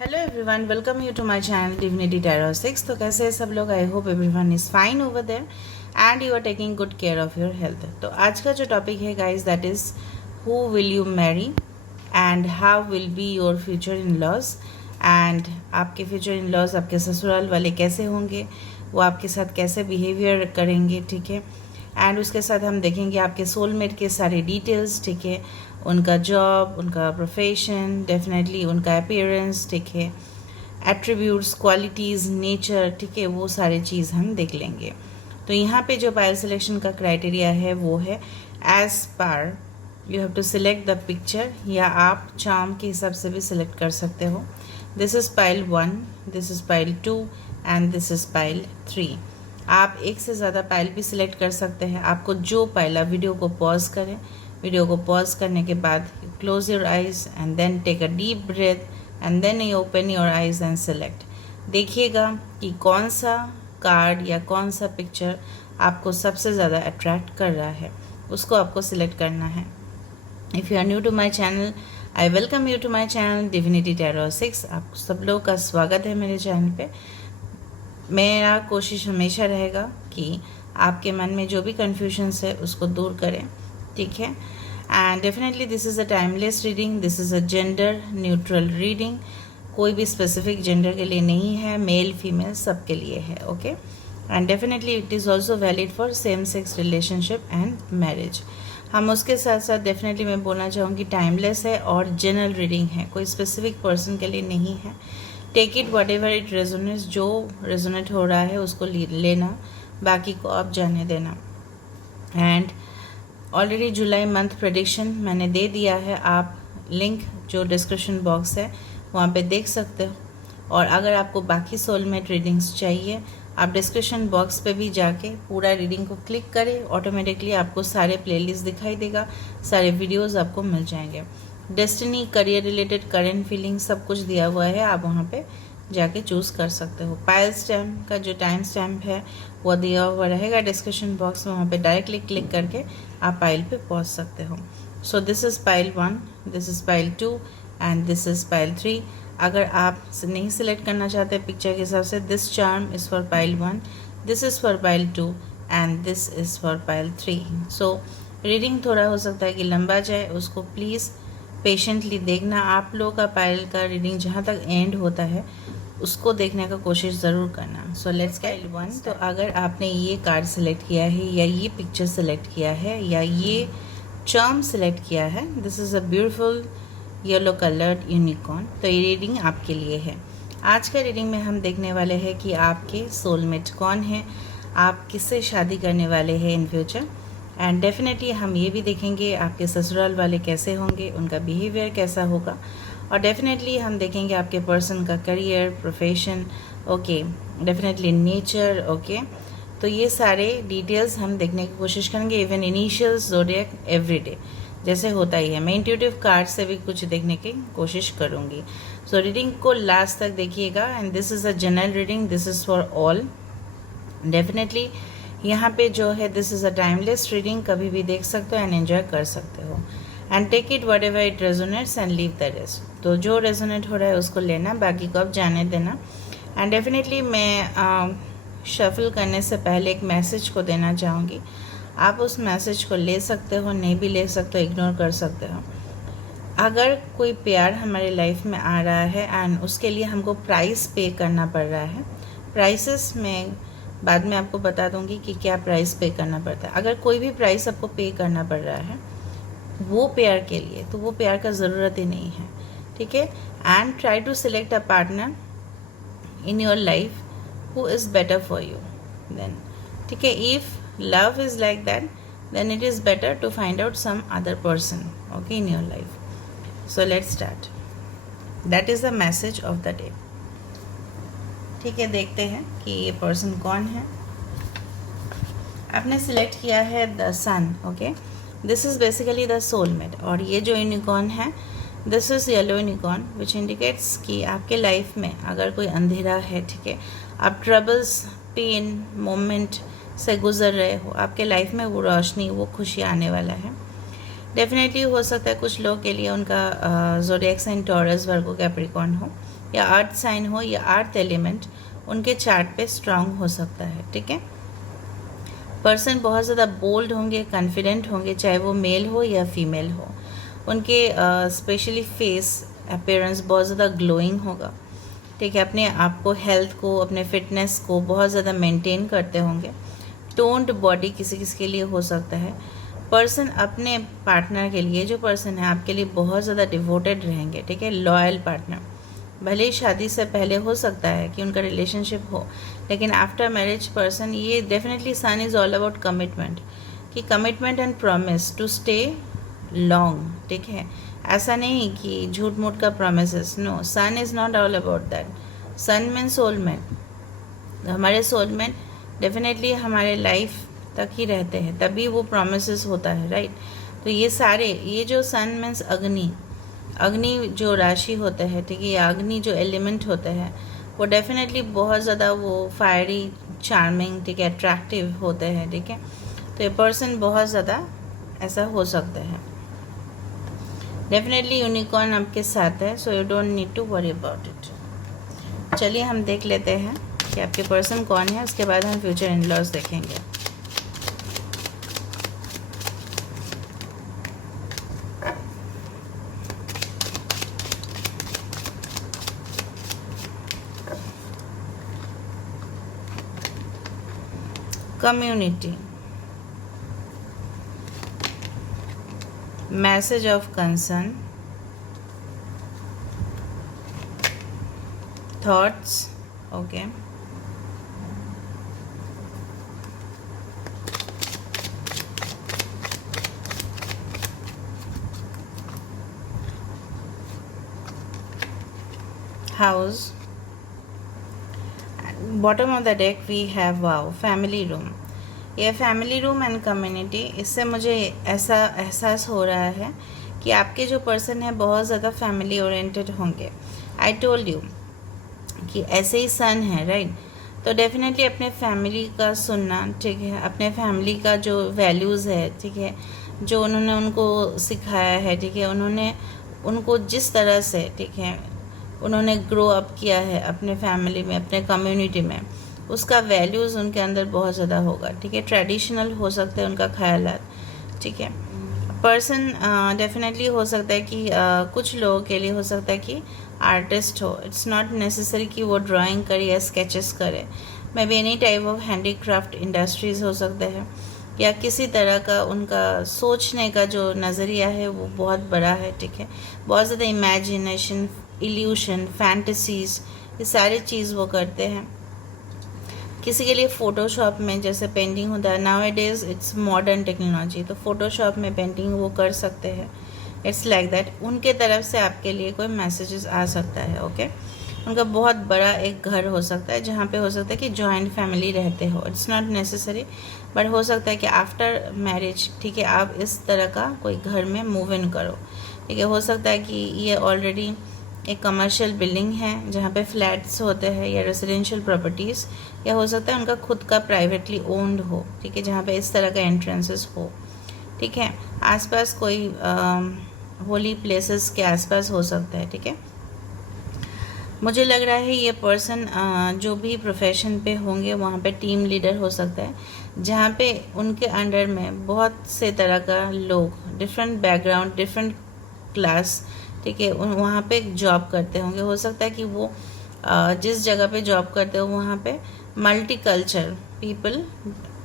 Hello everyone, welcome you to my channel divinity tarot 6। तो कैसे हैं सब लोग? I hope everyone is fine over there and you are taking good care of your health. तो आज का जो टॉपिक है guys, that is who will you marry and how will be your future in laws. एंड आपके future in laws, आपके ससुराल वाले कैसे होंगे, वो आपके साथ कैसे बिहेवियर करेंगे, ठीक है। एंड उसके साथ हम देखेंगे आपके सोलमेट के सारे डिटेल्स, ठीक है। उनका जॉब, उनका प्रोफेशन, डेफिनेटली उनका अपीयरेंस, ठीक है, एट्रीब्यूट्स, क्वालिटीज़, नेचर, ठीक है, वो सारी चीज़ हम देख लेंगे। तो यहाँ पे जो पायल सिलेक्शन का क्राइटेरिया है वो है as per you have to select the picture, या आप चार्म के हिसाब से भी सिलेक्ट कर सकते हो। This is pile 1, this is pile 2 and this is pile 3। आप एक से ज़्यादा पायल भी सिलेक्ट कर सकते हैं। आपको जो पायला, वीडियो को पॉज करें, वीडियो को पॉज करने के बाद you close your eyes and then take a deep breath and then you open your eyes and select. देखिएगा कि कौन सा कार्ड या कौन सा पिक्चर आपको सबसे ज़्यादा अट्रैक्ट कर रहा है, उसको आपको सिलेक्ट करना है। If you are new to my channel, I welcome you to my channel divinity tarot 6। आप सब लोगों का स्वागत है मेरे चैनल पे। मेरा कोशिश हमेशा रहेगा कि आपके मन में जो भी कन्फ्यूजन्स है उसको दूर करें, ठीक है। And definitely this is a timeless reading, this is a gender neutral reading. कोई भी स्पेसिफिक जेंडर के लिए नहीं है, मेल फीमेल सब के लिए है, okay. And definitely it is also valid for same sex relationship and marriage. हम उसके साथ साथ डेफिनेटली मैं बोलना चाहूँगी टाइमलेस है और जनरल रीडिंग है, कोई स्पेसिफिक पर्सन के लिए नहीं है। Take it whatever it resonates, जो रेजोनेट हो रहा है उसको लेना, बाकी को आप जाने देना। And already July month prediction मैंने दे दिया है, आप लिंक जो डिस्क्रिप्शन बॉक्स है वहाँ पे देख सकते हो। और अगर आपको बाकी सोलमेट रीडिंग्स चाहिए, आप डिस्क्रिप्शन बॉक्स पे भी जाके पूरा रीडिंग को क्लिक करें, ऑटोमेटिकली आपको सारे प्लेलिस्ट दिखाई देगा, सारे वीडियोस आपको मिल जाएंगे। Destiny, career related, current feeling सब कुछ दिया हुआ है, आप वहाँ पे जाके चूज़ कर सकते हो। पायल स्टैम्प का जो टाइम स्टैम्प है वो दिया हुआ रहेगा डिस्क्रिप्शन बॉक्स में, वहाँ पे डायरेक्टली क्लिक करके आप पायल पे पहुँच सकते हो। So this is pile 1, this is pile 2 and this is pile 3। अगर आप नहीं सिलेक्ट करना चाहते पिक्चर के हिसाब से, this charm is for Payal 1, this is for Payal 2 and this is for Payal 3। So reading थोड़ा हो सकता है कि लंबा जाए, उसको प्लीज़ पेशेंटली देखना। आप लोगों का पायल का रीडिंग जहाँ तक एंड होता है उसको देखने का कोशिश ज़रूर करना। So let's get 1। तो अगर आपने ये कार्ड सेलेक्ट किया है, या ये पिक्चर सेलेक्ट किया है, या ये चार्म सेलेक्ट किया है, this is a beautiful yellow coloured unicorn, तो ये रीडिंग आपके लिए है। आज का रीडिंग में हम देखने वाले हैं कि आपके सोलमेट कौन है, आप किससे शादी करने वाले हैं इन फ्यूचर। एंड डेफिनेटली हम ये भी देखेंगे आपके ससुराल वाले कैसे होंगे, उनका बिहेवियर कैसा होगा। और डेफिनेटली हम देखेंगे आपके पर्सन का career, profession, okay, definitely nature, okay. तो ये सारे डिटेल्स हम देखने की कोशिश करेंगे, इवन इनिशियल्स, ज़ोडिएक, एवरीडे जैसे होता ही है। मैं इंट्यूटिव कार्ड से भी कुछ देखने की कोशिश करूँगी। सो रीडिंग को लास्ट तक देखिएगा। And this is a general reading, this is for all. Definitely यहाँ पे जो है this is a timeless reading, कभी भी देख सकते हो एंड एंजॉय कर सकते हो। And take it whatever it resonates and leave the rest. तो जो रेजोनेट हो रहा है उसको लेना, बाकी को आप जाने देना। एंड डेफिनेटली मैं शफल करने से पहले एक मैसेज को देना चाहूँगी। आप उस मैसेज को ले सकते हो, नहीं भी ले सकते हो, इग्नोर कर सकते हो। अगर कोई प्यार हमारे लाइफ में आ रहा है एंड उसके लिए हमको प्राइस पे करना पड़ रहा है, प्राइसेस में बाद में आपको बता दूंगी कि क्या प्राइस पे करना पड़ता है। अगर कोई भी प्राइस आपको पे करना पड़ रहा है वो प्यार के लिए, तो वो प्यार का ज़रूरत ही नहीं है, ठीक है। And try to select a partner in your life who is better for you then, ठीक है। If love is like that, then it is better to find out some other person, okay, in your life. So let's start. That is the message of the day. ठीक है, देखते हैं कि ये person कौन है। आपने सिलेक्ट किया है the sun, okay. This is basically the soulmate. और ये जो यूनिकॉर्न है, this is yellow unicorn, which indicates कि आपके लाइफ में अगर कोई अंधेरा है, ठीक है, आप ट्रबल्स, पेन, मोमेंट से गुजर रहे हो, आपके लाइफ में वो रोशनी, वो खुशी आने वाला है। डेफिनेटली हो सकता है कुछ लोग के लिए उनका ज़ोडिएक साइन टॉरस, वर्गो, कैप्रिकॉर्न हो, या अर्थ साइन हो या अर्थ एलिमेंट उनके चार्ट पे स्ट्रांग हो सकता है, ठीक है। पर्सन बहुत ज़्यादा बोल्ड होंगे, कॉन्फिडेंट होंगे, चाहे वो मेल हो या फीमेल हो। उनके स्पेशली फेस अपीयरेंस बहुत ज़्यादा ग्लोइंग होगा, ठीक है। अपने आप को, हेल्थ को, अपने फिटनेस को बहुत ज़्यादा मेंटेन करते होंगे। टोन्ड बॉडी किसी किसी के लिए हो सकता है। पर्सन अपने पार्टनर के लिए, जो पर्सन है आपके लिए बहुत ज़्यादा डिवोटेड रहेंगे, ठीक है। लॉयल पार्टनर, भले ही शादी से पहले हो सकता है कि उनका रिलेशनशिप हो, लेकिन आफ्टर मैरिज पर्सन, ये definitely sun is all about commitment, कि commitment and promise to stay long, ठीक है। ऐसा नहीं कि झूठ मूठ का promise, no, sun is not all about that. Sun mean soulmate. हमारे सोलमेट डेफिनेटली हमारे लाइफ तक ही रहते हैं, तभी वो प्रोमिस होता है, राइट। तो ये सारे, ये जो सन मीन्स अग्नि, अग्नि जो राशि होता है, ठीक है, या अग्नि जो एलिमेंट होता है, वो डेफिनेटली बहुत ज़्यादा वो फायरी, चार्मिंग, ठीक है, अट्रैक्टिव होते हैं, ठीक है। तो ये पर्सन बहुत ज़्यादा ऐसा हो सकता है। डेफिनेटली यूनिकॉर्न आपके साथ है, so you don't need to worry about it. चलिए हम देख लेते हैं कि आपके पर्सन कौन है, उसके बाद हम फ्यूचर इन लॉज देखेंगे। Community, message of concern, thoughts, okay, house, bottom of the deck we have wow, family room। ये फैमिली रूम एंड कम्युनिटी, इससे मुझे ऐसा एहसास हो रहा है कि आपके जो पर्सन है बहुत ज़्यादा फैमिली ओरिएंटेड होंगे। आई टोल्ड यू कि ऐसे ही सन है, राइट। तो डेफिनेटली अपने फैमिली का सुनना, ठीक है, अपने फैमिली का जो वैल्यूज़ है, ठीक है, जो उन्होंने उनको सिखाया है, ठीक है, उन्होंने उनको जिस तरह से, ठीक है, उन्होंने ग्रो अप किया है अपने फैमिली में, अपने कम्युनिटी में, उसका वैल्यूज़ उनके अंदर बहुत ज़्यादा होगा, ठीक है। ट्रेडिशनल हो सकते हैं उनका ख्यालात, ठीक है। पर्सन डेफिनेटली हो सकता है कि कुछ लोगों के लिए हो सकता है कि आर्टिस्ट हो। इट्स नॉट नेसेसरी कि वो ड्राइंग करे या स्केचेस करे, may be any type of handicraft industries हो सकते हैं, या किसी तरह का उनका सोचने का जो नज़रिया है वो बहुत बड़ा है, ठीक है। बहुत ज़्यादा इमेजिनेशन, इल्यूशन, फैंटेसीज़, ये सारी चीज़ वो करते हैं। किसी के लिए फ़ोटोशॉप में जैसे पेंटिंग होता है, now days it's modern technology, तो फ़ोटोशॉप में पेंटिंग वो कर सकते हैं। इट्स लाइक दैट, उनके तरफ से आपके लिए कोई मैसेजेस आ सकता है, ओके। उनका बहुत बड़ा एक घर हो सकता है, जहाँ पे हो सकता है कि जॉइंट फैमिली रहते हो। इट्स नॉट नेसेसरी, बट हो सकता है कि आफ्टर मैरिज, ठीक है, आप इस तरह का कोई घर में मूव इन करो, ठीक है। हो सकता है कि ये ऑलरेडी एक कमर्शियल बिल्डिंग है जहाँ पे फ्लैट्स होते हैं या रेजिडेंशियल प्रॉपर्टीज़, या हो सकता है उनका खुद का प्राइवेटली ओन्ड हो, ठीक है, जहाँ पे इस तरह का एंट्रेंसेस हो, ठीक है। आसपास कोई होली प्लेसेस के आसपास हो सकता है, ठीक है। मुझे लग रहा है ये पर्सन जो भी प्रोफेशन पे होंगे वहाँ पे टीम लीडर हो सकता है, जहाँ पे उनके अंडर में बहुत से तरह का लोग, डिफरेंट बैकग्राउंड, डिफरेंट क्लास, ठीक है, वहाँ पे जॉब करते होंगे। हो सकता है कि वो जिस जगह पे जॉब करते हो वहाँ पे multi culture people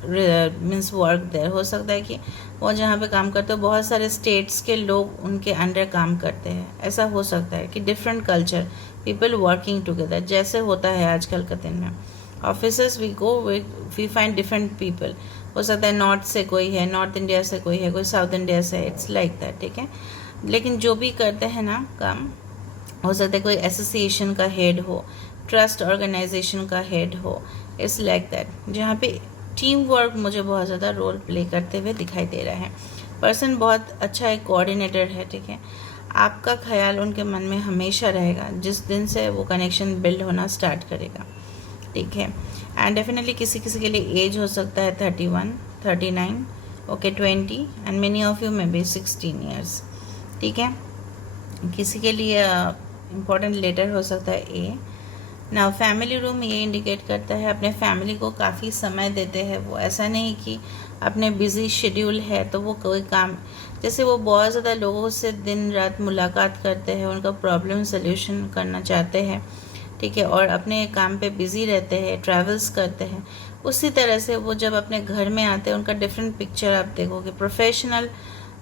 means work there. हो सकता है कि वो जहाँ पे काम करते हो बहुत सारे स्टेट्स के लोग उनके अंडर काम करते हैं। ऐसा हो सकता है कि different culture people working together, जैसे होता है आजकल के दिन में offices we go we find different people. हो सकता है नॉर्थ से कोई है, नॉर्थ इंडिया से कोई है, कोई साउथ इंडिया से है, इट्स लाइक दैट, ठीक है। लेकिन जो भी करते हैं ना काम, हो सकता है कोई एसोसिएशन का हेड हो, ट्रस्ट ऑर्गेनाइजेशन का हेड हो, इट्स लाइक दैट, जहाँ पे टीम वर्क मुझे बहुत ज़्यादा रोल प्ले करते हुए दिखाई दे रहा है। पर्सन बहुत अच्छा एक कोऑर्डिनेटर है, ठीक है। आपका ख्याल उनके मन में हमेशा रहेगा जिस दिन से वो कनेक्शन बिल्ड होना स्टार्ट करेगा, ठीक है। एंड डेफिनेटली किसी किसी के लिए एज हो सकता है 31, 39, okay, 20 and many of you में बी 16 ईयर्स, ठीक है। किसी के लिए इम्पोर्टेंट लेटर हो सकता है ए। नाउ फैमिली रूम ये इंडिकेट करता है अपने फैमिली को काफ़ी समय देते हैं वो, ऐसा नहीं कि अपने बिजी शेड्यूल है तो वो कोई काम, जैसे वो बहुत ज़्यादा लोगों से दिन रात मुलाकात करते हैं, उनका प्रॉब्लम सोल्यूशन करना चाहते हैं, ठीक है, और अपने काम पे बिज़ी रहते हैं, ट्रैवल्स करते हैं, उसी तरह से वो जब अपने घर में आते हैं उनका डिफरेंट पिक्चर आप देखोगे। प्रोफेशनल,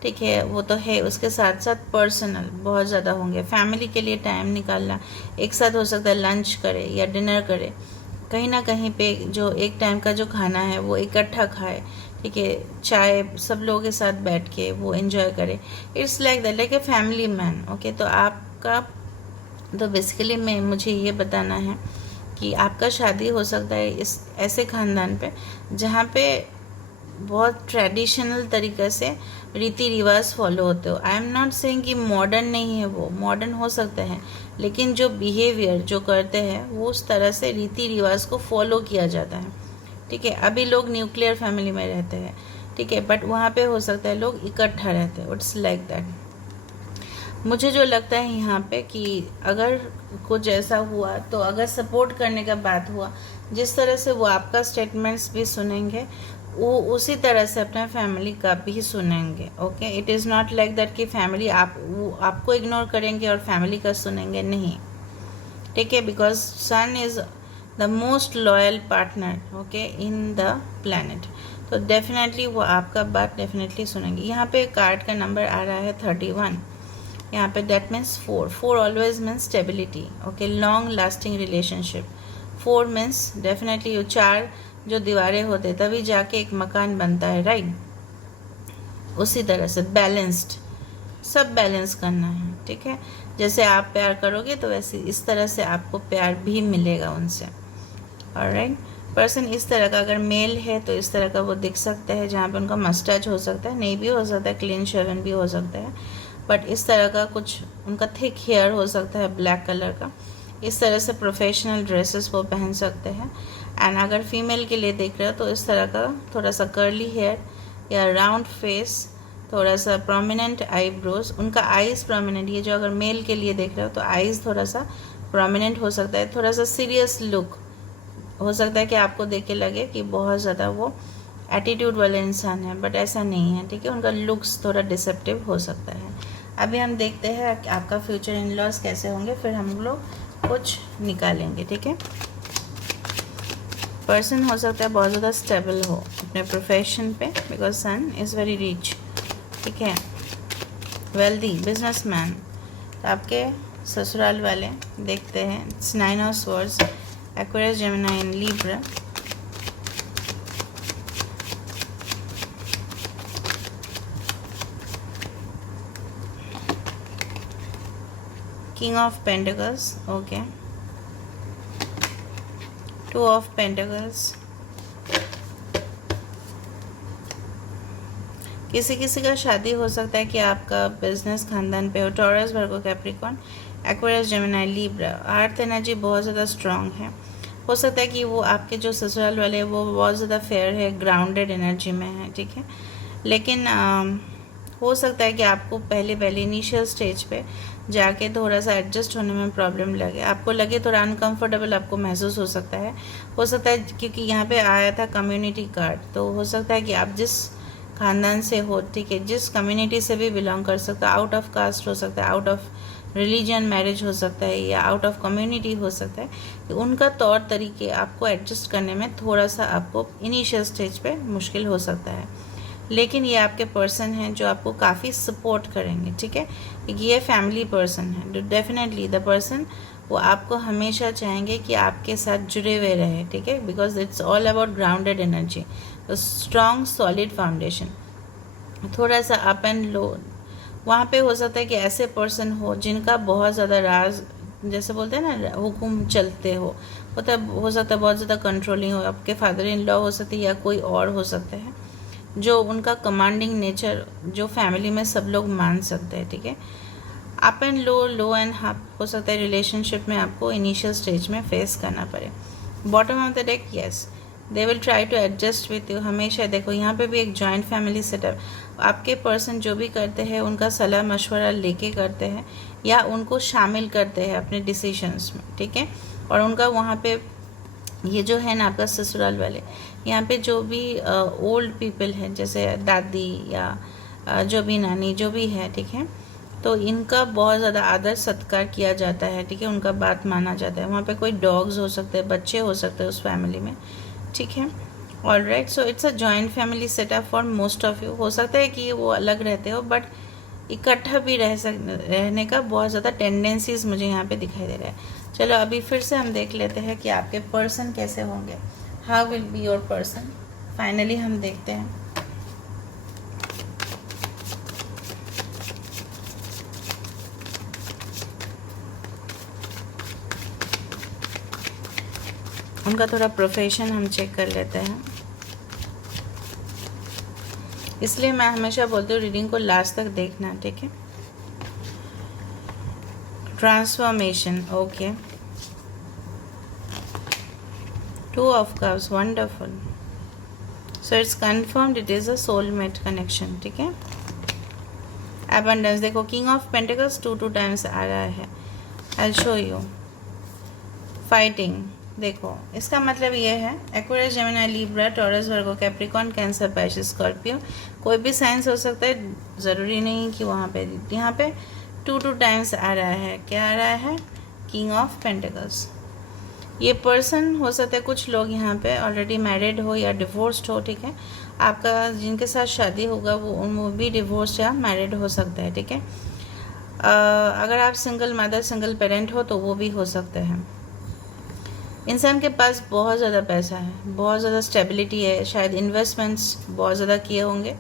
ठीक है, वो तो है, उसके साथ साथ पर्सनल बहुत ज़्यादा होंगे। फैमिली के लिए टाइम निकालना, एक साथ हो सकता है लंच करे या डिनर करे, कहीं ना कहीं पे जो एक टाइम का जो खाना है वो इकट्ठा खाए, ठीक है, चाय सब लोगों के साथ बैठ के वो एंजॉय करे। It's like that, like a family man. Okay, तो आपका, तो बेसिकली मैं मुझे ये बताना है कि आपका शादी हो सकता है इस ऐसे ख़ानदान पे जहाँ पे बहुत ट्रेडिशनल तरीक़े से रीति रिवाज फॉलो होते हो। आई एम नॉट सेइंग कि मॉडर्न नहीं है, वो मॉडर्न हो सकते हैं, लेकिन जो बिहेवियर जो करते हैं वो उस तरह से रीति रिवाज को फॉलो किया जाता है, ठीक है। अभी लोग न्यूक्लियर फैमिली में रहते हैं, ठीक है, बट वहाँ पे हो सकता है लोग इकट्ठा रहते हैं। It's like that. मुझे जो लगता है यहाँ पे कि अगर कुछ ऐसा हुआ तो अगर सपोर्ट करने का बात हुआ, जिस तरह से वो आपका स्टेटमेंट्स भी सुनेंगे वो उसी तरह से अपने फैमिली का भी सुनेंगे। Okay, it is not like that कि फैमिली आपको इग्नोर करेंगे और फैमिली का सुनेंगे, नहीं, ठीक है, because sun is the most loyal partner, okay, in the planet. तो डेफिनेटली वो आपका बात डेफिनेटली सुनेंगे। यहाँ पे कार्ड का नंबर आ रहा है 31, यहाँ पे that means 4 always means stability, okay, long lasting relationship. 4 means definitely वो 4 जो दीवारें होते तभी जाके एक मकान बनता है, राइट। उसी तरह से बैलेंस्ड, सब बैलेंस करना है, ठीक है। जैसे आप प्यार करोगे तो वैसे इस तरह से आपको प्यार भी मिलेगा उनसे, ऑलराइट। पर्सन इस तरह का अगर मेल है तो इस तरह का वो दिख सकता है, जहाँ पे उनका मस्टैच हो सकता है, नहीं भी हो सकता है, क्लीन शेवन भी हो सकता है, बट इस तरह का कुछ उनका थिक हेयर हो सकता है ब्लैक कलर का। इस तरह से प्रोफेशनल ड्रेसेस वो पहन सकते हैं। एंड अगर फीमेल के लिए देख रहे हो तो इस तरह का थोड़ा सा कर्ली हेयर या राउंड फेस, थोड़ा सा प्रोमिनेंट आईब्रोज, उनका आईज प्रोमिनेंट, ये जो अगर मेल के लिए देख रहे हो तो आईज थोड़ा सा प्रोमिनेंट हो सकता है, थोड़ा सा सीरियस लुक हो सकता है कि आपको देख के लगे कि बहुत ज़्यादा वो एटीट्यूड वाले इंसान है, बट ऐसा नहीं है, ठीक है। उनका लुक्स थोड़ा डिसेप्टिव हो सकता है। अभी हम देखते हैं कि आपका फ्यूचर इन लॉज कैसे होंगे, फिर हम लोग कुछ निकालेंगे, ठीक है। पर्सन हो सकता है बहुत ज़्यादा स्टेबल हो अपने प्रोफेशन पे, because sun is very rich, ठीक है, वेल्दी बिजनेसमैन। तो आपके ससुराल वाले देखते हैं, it's 9 of swords, Aquarius, Gemini and Libra. King of Pentacles, okay, 2 of Pentacles। किसी किसी का शादी हो सकता है कि आपका बिजनेस खानदान पे हो, टॉरस, वर्गो, Capricorn, Aquarius, Gemini, Libra. Earth energy बहुत ज़्यादा स्ट्रांग है। हो सकता है कि वो आपके जो ससुराल वाले हैं वो बहुत ज़्यादा फेयर है, ग्राउंडेड एनर्जी में है, ठीक है, लेकिन हो सकता है कि आपको पहले इनिशियल स्टेज पे जाके थोड़ा सा एडजस्ट होने में प्रॉब्लम लगे, आपको लगे थोड़ा अनकंफर्टेबल आपको महसूस हो सकता है। हो सकता है क्योंकि यहाँ पे आया था कम्युनिटी कार्ड, तो हो सकता है कि आप जिस खानदान से हो, ठीक है, जिस कम्युनिटी से भी बिलोंग कर सकता है, आउट ऑफ कास्ट हो सकता है, आउट ऑफ रिलीजन मैरिज हो सकता है, या आउट ऑफ कम्युनिटी हो सकता है, कि उनका तौर तरीके आपको एडजस्ट करने में थोड़ा सा आपको इनिशियल स्टेज पे मुश्किल हो सकता है। लेकिन ये आपके पर्सन हैं जो आपको काफ़ी सपोर्ट करेंगे, ठीक है। ये फैमिली पर्सन है, डेफिनेटली द पर्सन वो आपको हमेशा चाहेंगे कि आपके साथ जुड़े हुए रहे, ठीक है, because it's all about grounded energy, strong solid foundation. थोड़ा सा अप एंड लो वहाँ पे हो सकता है कि ऐसे पर्सन हो जिनका बहुत ज़्यादा राज, जैसे बोलते हैं ना, हुक्म चलते हो सकता है बहुत ज़्यादा कंट्रोलिंग हो, आपके फादर इन लॉ हो सकते हैं या कोई और हो सकते हैं, जो उनका कमांडिंग नेचर जो फैमिली में सब लोग मान सकते हैं, ठीक है। Up and low and up हो सकता है रिलेशनशिप में आपको इनिशियल स्टेज में फेस करना पड़े। Bottom of the deck, yes, they will try to adjust with you. हमेशा देखो यहाँ पे भी एक जॉइंट फैमिली सेटअप, आपके पर्सन जो भी करते हैं उनका सलाह मशवरा लेके करते हैं या उनको शामिल करते हैं अपने डिसीजंस में, ठीक है। और उनका वहाँ पे ये जो है ना आपका ससुराल वाले, यहाँ पे जो भी ओल्ड पीपल हैं जैसे दादी या जो भी नानी जो भी है, ठीक है, तो इनका बहुत ज़्यादा आदर सत्कार किया जाता है, ठीक है, उनका बात माना जाता है। वहाँ पे कोई डॉग्स हो सकते हैं, बच्चे हो सकते हैं उस फैमिली में, ठीक है। Alright, so it's a joint family setup for most of you. हो सकता है कि वो अलग रहते हो बट इकट्ठा भी रहने का बहुत ज़्यादा टेंडेंसीज मुझे यहाँ पे दिखाई दे रहा है। चलो अभी फिर से हम देख लेते हैं कि आपके पर्सन कैसे होंगे, how will be your person. Finally हम देखते हैं। उनका थोड़ा प्रोफेशन हम चेक कर लेते हैं, इसलिए मैं हमेशा बोलती हूँ रीडिंग को लास्ट तक देखना, ठीक है। Transformation, okay, 2 of Cups, wonderful. So it's confirmed it is a soulmate connection, ठीक है। Abundance, देखो King of Pentacles 2 times आ रहा है। I'll show you. Fighting, देखो इसका मतलब ये है एक्वेरियस, जेमिनी, लिब्रा, टॉरस, वर्गो, कैप्रिकॉर्न, कैंसर, पाइसेस, स्कॉर्पियो, कोई भी साइंस हो सकता है, ज़रूरी नहीं कि वहाँ पे। यहाँ पे 2 टाइम्स आ रहा है, क्या आ रहा है, किंग ऑफ पेंटिकल्स। ये पर्सन हो सकता है, कुछ लोग यहाँ पे ऑलरेडी मैरिड हो या डिवोर्स्ड हो, ठीक है। आपका जिनके साथ शादी होगा वो भी डिवोर्स या मैरिड हो सकता है, ठीक है। अगर आप सिंगल मदर, सिंगल पेरेंट हो तो वो भी हो सकते हैं। इंसान के पास बहुत ज़्यादा पैसा है, बहुत ज़्यादा स्टेबिलिटी है, शायद इन्वेस्टमेंट्स बहुत ज़्यादा किए होंगे,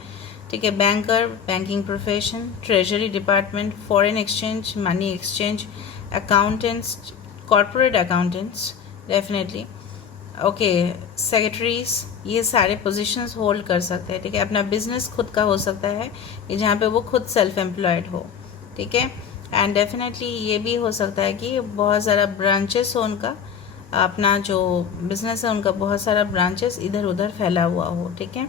ठीक है। Banker, banking profession, treasury department, foreign exchange, money exchange, accountants, corporate accountants, definitely, okay, secretaries, ये सारे पोजीशंस होल्ड कर सकते हैं, ठीक है। अपना बिजनेस खुद का हो सकता है कि जहाँ पे वो खुद सेल्फ एम्प्लॉयड हो, ठीक है। एंड डेफिनेटली ये भी हो सकता है कि बहुत सारा ब्रांचेस हो उनका, अपना जो बिज़नेस है उनका बहुत सारा ब्रांचेस इधर उधर फैला हुआ हो, ठीक है।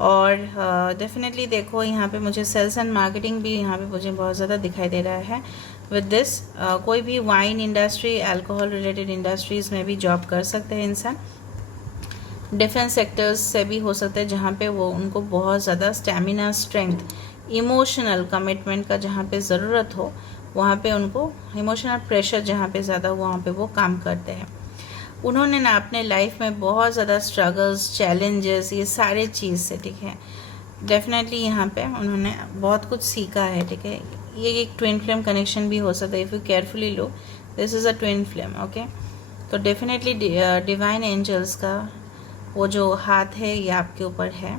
और डेफिनेटली देखो यहाँ पे मुझे सेल्स एंड मार्केटिंग भी यहाँ पे मुझे बहुत ज़्यादा दिखाई दे रहा है। विद दिस कोई भी wine industry, alcohol related industries में भी जॉब कर सकते हैं इंसान। डिफेंस सेक्टर्स से भी हो सकता है जहाँ पे वो उनको बहुत ज़्यादा स्टेमिना, स्ट्रेंथ, इमोशनल कमिटमेंट का जहाँ पे ज़रूरत हो वहाँ पे उनको इमोशनल प्रेशर जहाँ पे ज़्यादा हो वहाँ पे वो काम करते हैं। उन्होंने ना अपने लाइफ में बहुत ज़्यादा स्ट्रगल्स, चैलेंजेस, ये सारे चीज़ से, ठीक है, डेफिनेटली यहाँ पे उन्होंने बहुत कुछ सीखा है, ठीक है। ये एक ट्विन फ्लेम कनेक्शन भी हो सकता है, if you carefully low, this is a twin flame, okay. तो डेफिनेटली डिवाइन एंजल्स का वो जो हाथ है ये आपके ऊपर है।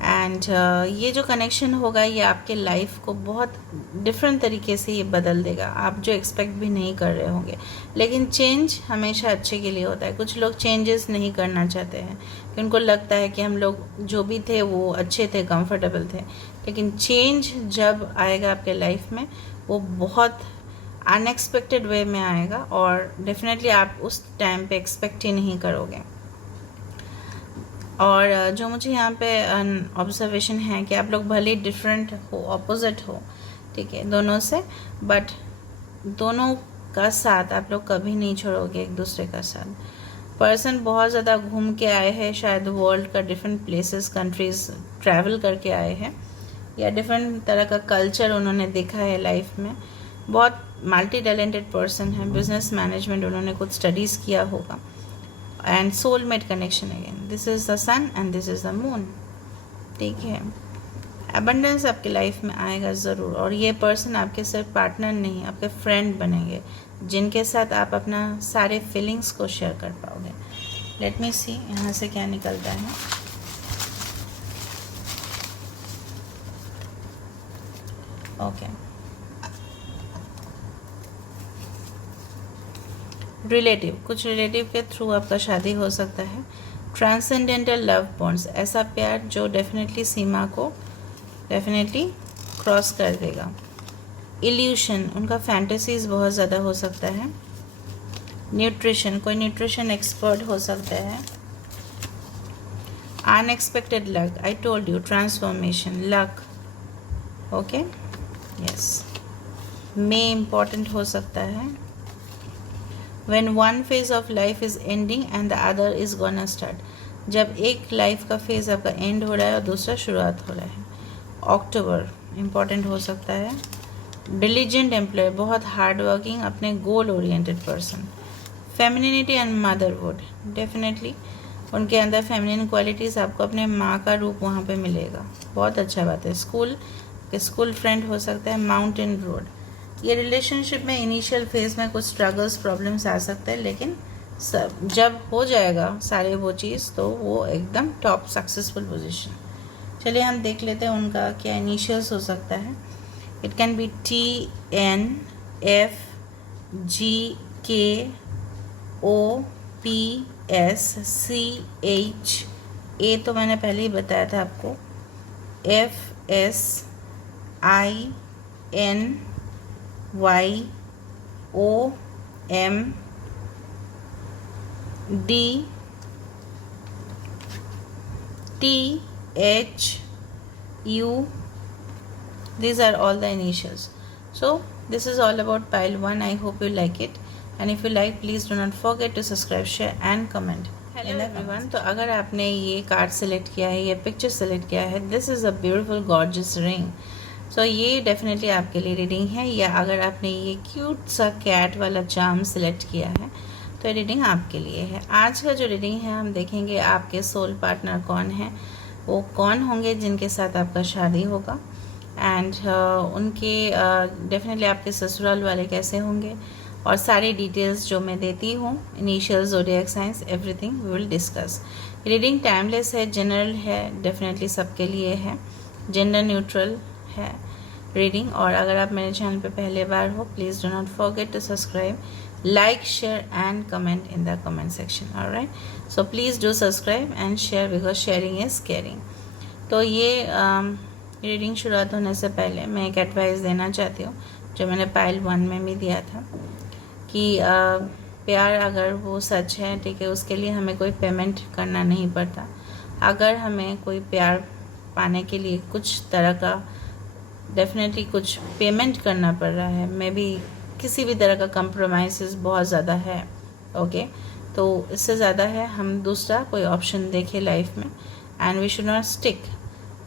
एंड ये जो कनेक्शन होगा ये आपके लाइफ को बहुत डिफरेंट तरीके से ये बदल देगा, आप जो एक्सपेक्ट भी नहीं कर रहे होंगे। लेकिन चेंज हमेशा अच्छे के लिए होता है। कुछ लोग चेंजेस नहीं करना चाहते हैं कि उनको लगता है कि हम लोग जो भी थे वो अच्छे थे, कंफर्टेबल थे, लेकिन चेंज जब आएगा आपके लाइफ में वो बहुत अनएक्सपेक्टेड वे में आएगा और डेफिनेटली आप उस टाइम पे एक्सपेक्ट ही नहीं करोगे। और जो मुझे यहाँ पे ऑब्जर्वेशन है कि आप लोग भले डिफरेंट हो, ऑपोजिट हो, ठीक है, दोनों से, बट दोनों का साथ आप लोग कभी नहीं छोड़ोगे एक दूसरे का साथ। पर्सन बहुत ज़्यादा घूम के आए हैं, शायद वर्ल्ड का डिफरेंट प्लेसेस, कंट्रीज़ ट्रैवल करके आए हैं या डिफरेंट तरह का कल्चर उन्होंने देखा है लाइफ में। बहुत मल्टी टैलेंटेड पर्सन है, बिजनेस मैनेजमेंट उन्होंने कुछ स्टडीज़ किया होगा। And soulmate connection again, this is the sun and this is the moon, ठीक है। अबंडेंस आपकी लाइफ में आएगा ज़रूर और ये पर्सन आपके सिर्फ पार्टनर नहीं, आपके फ्रेंड बनेंगे जिनके साथ आप अपना सारे फीलिंग्स को शेयर कर पाओगे। लेट मी सी यहाँ से क्या निकलता है। ओके, रिलेटिव, कुछ रिलेटिव के थ्रू आपका शादी हो सकता है। ट्रांसेंडेंटल लव बॉन्ड्स, ऐसा प्यार जो डेफिनेटली सीमा को डेफिनेटली क्रॉस कर देगा। इल्यूशन, उनका फैंटेसीज बहुत ज़्यादा हो सकता है। न्यूट्रिशन, कोई न्यूट्रिशन एक्सपर्ट हो सकता है। Unexpected luck, I told you, transformation, luck, okay, yes. May important हो सकता है। When one phase of life is ending and the other is gonna start, जब एक लाइफ का फेज आपका एंड हो रहा है और दूसरा शुरुआत हो रहा है। अक्टूबर इम्पॉर्टेंट हो सकता है। डिलीजेंट एम्प्लॉय, बहुत हार्ड वर्किंग, अपने गोल oriented person. Femininity and motherhood, definitely उनके अंदर फेमिनिन क्वालिटीज़, आपको अपने माँ का रूप वहाँ पे मिलेगा, बहुत अच्छा बात है। स्कूल फ्रेंड हो सकता है। माउंटेन रोड, ये रिलेशनशिप में इनिशियल फेज में कुछ स्ट्रगल्स प्रॉब्लम्स आ सकते हैं, लेकिन सब जब हो जाएगा सारे वो चीज़ तो वो एकदम टॉप सक्सेसफुल पोजीशन। चलिए हम देख लेते हैं उनका क्या इनिशियल्स हो सकता है। इट कैन बी TNFGKOPSCH, ए तो मैंने पहले ही बताया था आपको, FSINYOMDTHU. These are all the initials. So this is all about pile 1. I hope you like it, and if you like, please do not forget to subscribe, share and comment. Hello everyone. तो अगर आपने ये card select किया है, ये picture select किया है, this is a beautiful gorgeous ring. So ये डेफिनेटली आपके लिए रीडिंग है। या अगर आपने ये क्यूट सा कैट वाला चार्म सेलेक्ट किया है तो ये रीडिंग आपके लिए है। आज का जो रीडिंग है हम देखेंगे आपके सोल पार्टनर कौन है, वो कौन होंगे जिनके साथ आपका शादी होगा, एंड उनके डेफिनेटली आपके ससुराल वाले कैसे होंगे, और सारी डिटेल्स जो मैं देती हूँ, initial zodiac science, everything we will discuss. Reading timeless है, जनरल है, डेफिनेटली सबके लिए है, जेंडर न्यूट्रल है रीडिंग। और अगर आप मेरे चैनल पे पहले बार हो, please do not forget to subscribe, like, share and comment in the comment section. All right, so please do subscribe and share because sharing is caring. तो ये रीडिंग शुरुआत होने से पहले मैं एक एडवाइस देना चाहती हूँ जो मैंने पाइल 1 में भी दिया था कि प्यार अगर वो सच है, ठीक है, उसके लिए हमें कोई पेमेंट करना नहीं पड़ता। अगर हमें कोई प्यार पाने के लिए कुछ तरह का डेफिनेटली कुछ पेमेंट करना पड़ रहा है, मे बी किसी भी तरह का कंप्रोमाइज़ बहुत ज़्यादा है, ओके, तो इससे ज़्यादा है हम दूसरा कोई ऑप्शन देखें लाइफ में, and we should not stick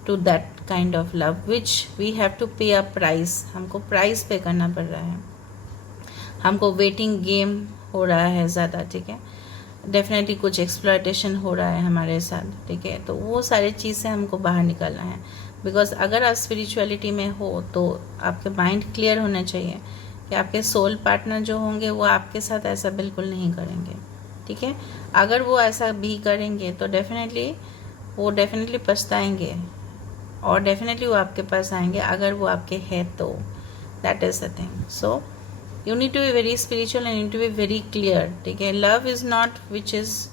to that kind of love which we have to pay a price. हमको प्राइस पे करना पड़ रहा है, हमको वेटिंग गेम हो रहा है ज़्यादा, ठीक है, डेफिनेटली कुछ एक्सप्लॉयटेशन हो रहा है हमारे साथ, ठीक है, तो वो सारी चीज़ से हमको बाहर निकलना है। बिकॉज अगर आप स्पिरिचुअलिटी में हो तो आपके माइंड क्लियर होना चाहिए कि आपके सोल पार्टनर जो होंगे वो आपके साथ ऐसा बिल्कुल नहीं करेंगे, ठीक है। अगर वो ऐसा भी करेंगे तो डेफिनेटली पछताएंगे और डेफिनेटली वो आपके पास आएंगे अगर वो आपके हैं तो। That is the thing. So you need to be very spiritual and need to be very clear, ठीक है। Love is not which is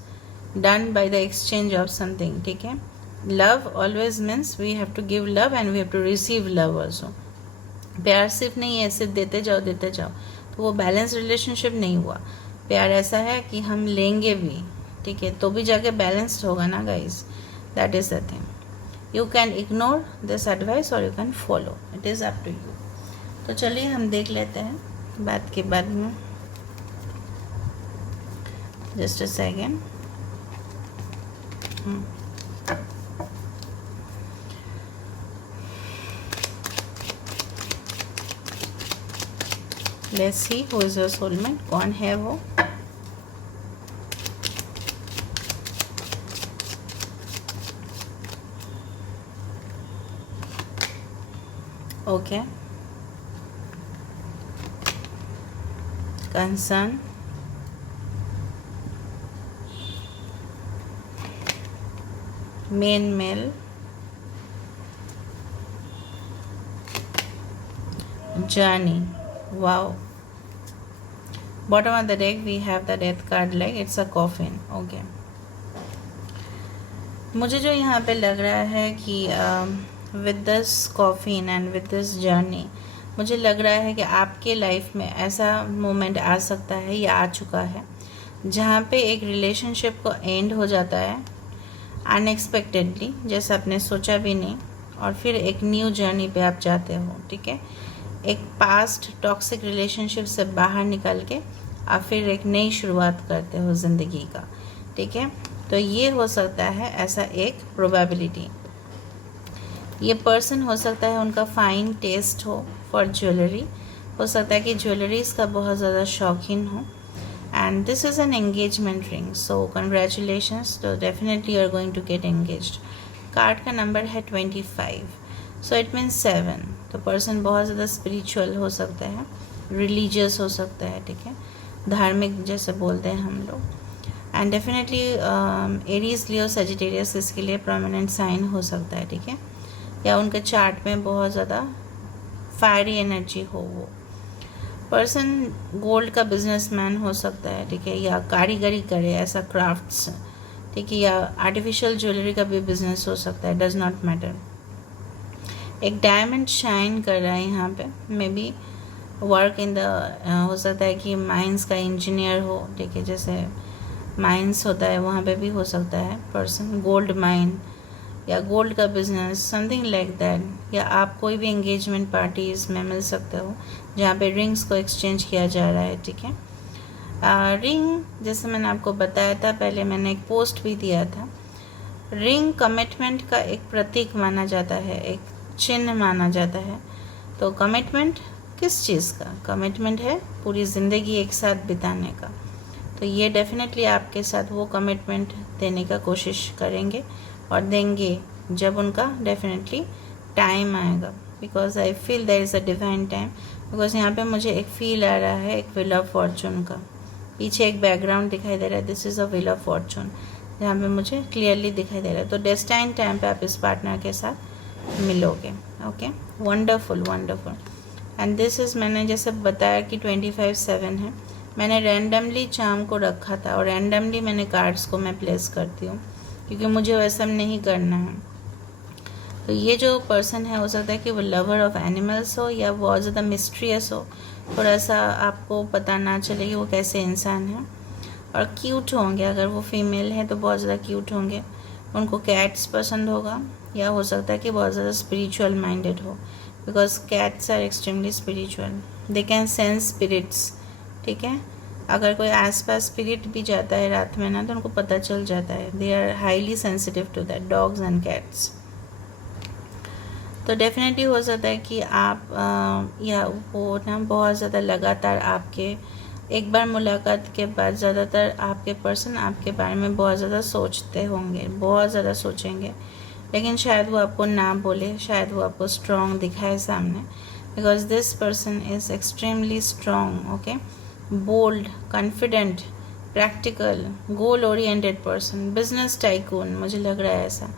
done by the exchange of something, ठीक है। Love always means we have to give love and we have to receive love also. प्यार सिर्फ नहीं है सिर्फ देते जाओ तो वो बैलेंस रिलेशनशिप नहीं हुआ। प्यार ऐसा है कि हम लेंगे भी, ठीक है, तो भी जाके बैलेंस्ड होगा ना guys. That is the thing. You can ignore this advice और you can follow, it is up to you. तो चलिए हम देख लेते हैं बात के बाद में। Just a second. Let's see who is your soulmate, कौन है वो। Okay, concern, main male, journey. Wow. Bottom of the deck we have the death card, like it's a coffin. Okay. मुझे जो यहाँ पे लग रहा है कि with this coffin and with this journey, मुझे लग रहा है कि आपके लाइफ में ऐसा मोमेंट आ सकता है या आ चुका है जहाँ पे एक रिलेशनशिप को एंड हो जाता है। अनएक्सपेक्टेडली, जैसे आपने सोचा भी नहीं, और फिर एक न्यू जर्नी पे आप जाते हो, ठीक है। एक पास्ट टॉक्सिक रिलेशनशिप से बाहर निकल के आप फिर एक नई शुरुआत करते हो ज़िंदगी का, ठीक है। तो ये हो सकता है ऐसा एक प्रोबेबिलिटी। ये पर्सन हो सकता है उनका फाइन टेस्ट हो फॉर ज्वेलरी, हो सकता है कि ज्वेलरीज का बहुत ज़्यादा शौकीन हो। And this is an engagement ring, so congratulations, तो definitely you are going to get engaged. Card का नंबर है 25, सो इट मीन्स 7। तो पर्सन बहुत ज़्यादा स्पिरिचुअल हो सकता है, रिलीजियस हो सकता है, ठीक है, धार्मिक जैसे बोलते हैं हम लोग। And definitely Aries, Leo, Sagittarius इसके लिए प्रोमिनेंट साइन हो सकता है, ठीक है, या उनके चार्ट में बहुत ज़्यादा फायरी एनर्जी हो। वो पर्सन गोल्ड का बिजनेसमैन हो सकता है, ठीक है, या कारीगरी करे, ऐसा क्राफ्ट्स, ठीक है, या आर्टिफिशियल ज्वेलरी का भी बिजनेस हो सकता है, डज नॉट मैटर। एक डायमंड शाइन कर रहा है यहाँ पे, may be work in the, हो सकता है कि माइंस का इंजीनियर हो, ठीक है, जैसे माइंस होता है वहाँ पे भी हो सकता है पर्सन, गोल्ड माइन या गोल्ड का बिजनेस, समथिंग लाइक दैट। या आप कोई भी एंगेजमेंट पार्टीज में मिल सकते हो जहाँ पे रिंग्स को एक्सचेंज किया जा रहा है, ठीक है। रिंग, जैसे मैंने आपको बताया था पहले, मैंने एक पोस्ट भी दिया था, रिंग कमिटमेंट का एक प्रतीक माना जाता है, एक चिन्ह माना जाता है। तो कमिटमेंट किस चीज़ का? कमिटमेंट है पूरी ज़िंदगी एक साथ बिताने का। तो ये डेफिनेटली आपके साथ वो कमिटमेंट देने का कोशिश करेंगे और देंगे जब उनका डेफिनेटली टाइम आएगा, because I feel there is a divine time. Because यहाँ पे मुझे एक फील आ रहा है एक व्हील ऑफ फॉर्चून का, पीछे एक बैकग्राउंड दिखाई दे रहा है, this is a wheel of Fortune, जहाँ पे मुझे क्लियरली दिखाई दे रहा है। तो डेस्टाइन टाइम पे आप इस पार्टनर के साथ मिलोगे, okay, wonderful wonderful. And this is, मैंने जैसे बताया कि 25/7 है, मैंने रैंडमली चार्म को रखा था और रैंडमली मैंने कार्ड्स को मैं प्लेस करती हूँ, क्योंकि मुझे वैसा नहीं करना है। तो ये जो पर्सन है, हो सकता है कि वो लवर ऑफ एनिमल्स हो या बहुत ज़्यादा मिस्ट्रियस हो, थोड़ा सा आपको पता ना चले कि वो कैसे इंसान है। और क्यूट होंगे, अगर वो फीमेल है तो बहुत ज़्यादा क्यूट होंगे, उनको कैट्स पसंद होगा, या हो सकता है कि बहुत ज़्यादा स्पिरिचुअल माइंडेड हो, because cats are extremely spiritual, they can sense spirits, ठीक है। अगर कोई आसपास स्पिरिट भी जाता है रात में ना, तो उनको पता चल जाता है, they are highly sensitive to that, dogs and cats. तो डेफिनेटली हो सकता है कि आप या वो ना बहुत ज़्यादा लगातार आपके एक बार मुलाकात के बाद ज़्यादातर आपके पर्सन आपके बारे में बहुत ज़्यादा सोचते होंगे, बहुत ज़्यादा सोचेंगे, लेकिन शायद वो आपको ना बोले, शायद वो आपको स्ट्रॉन्ग दिखाए सामने, because this person is extremely strong, okay, bold, confident, practical, goal oriented person, business tycoon मुझे लग रहा है ऐसा,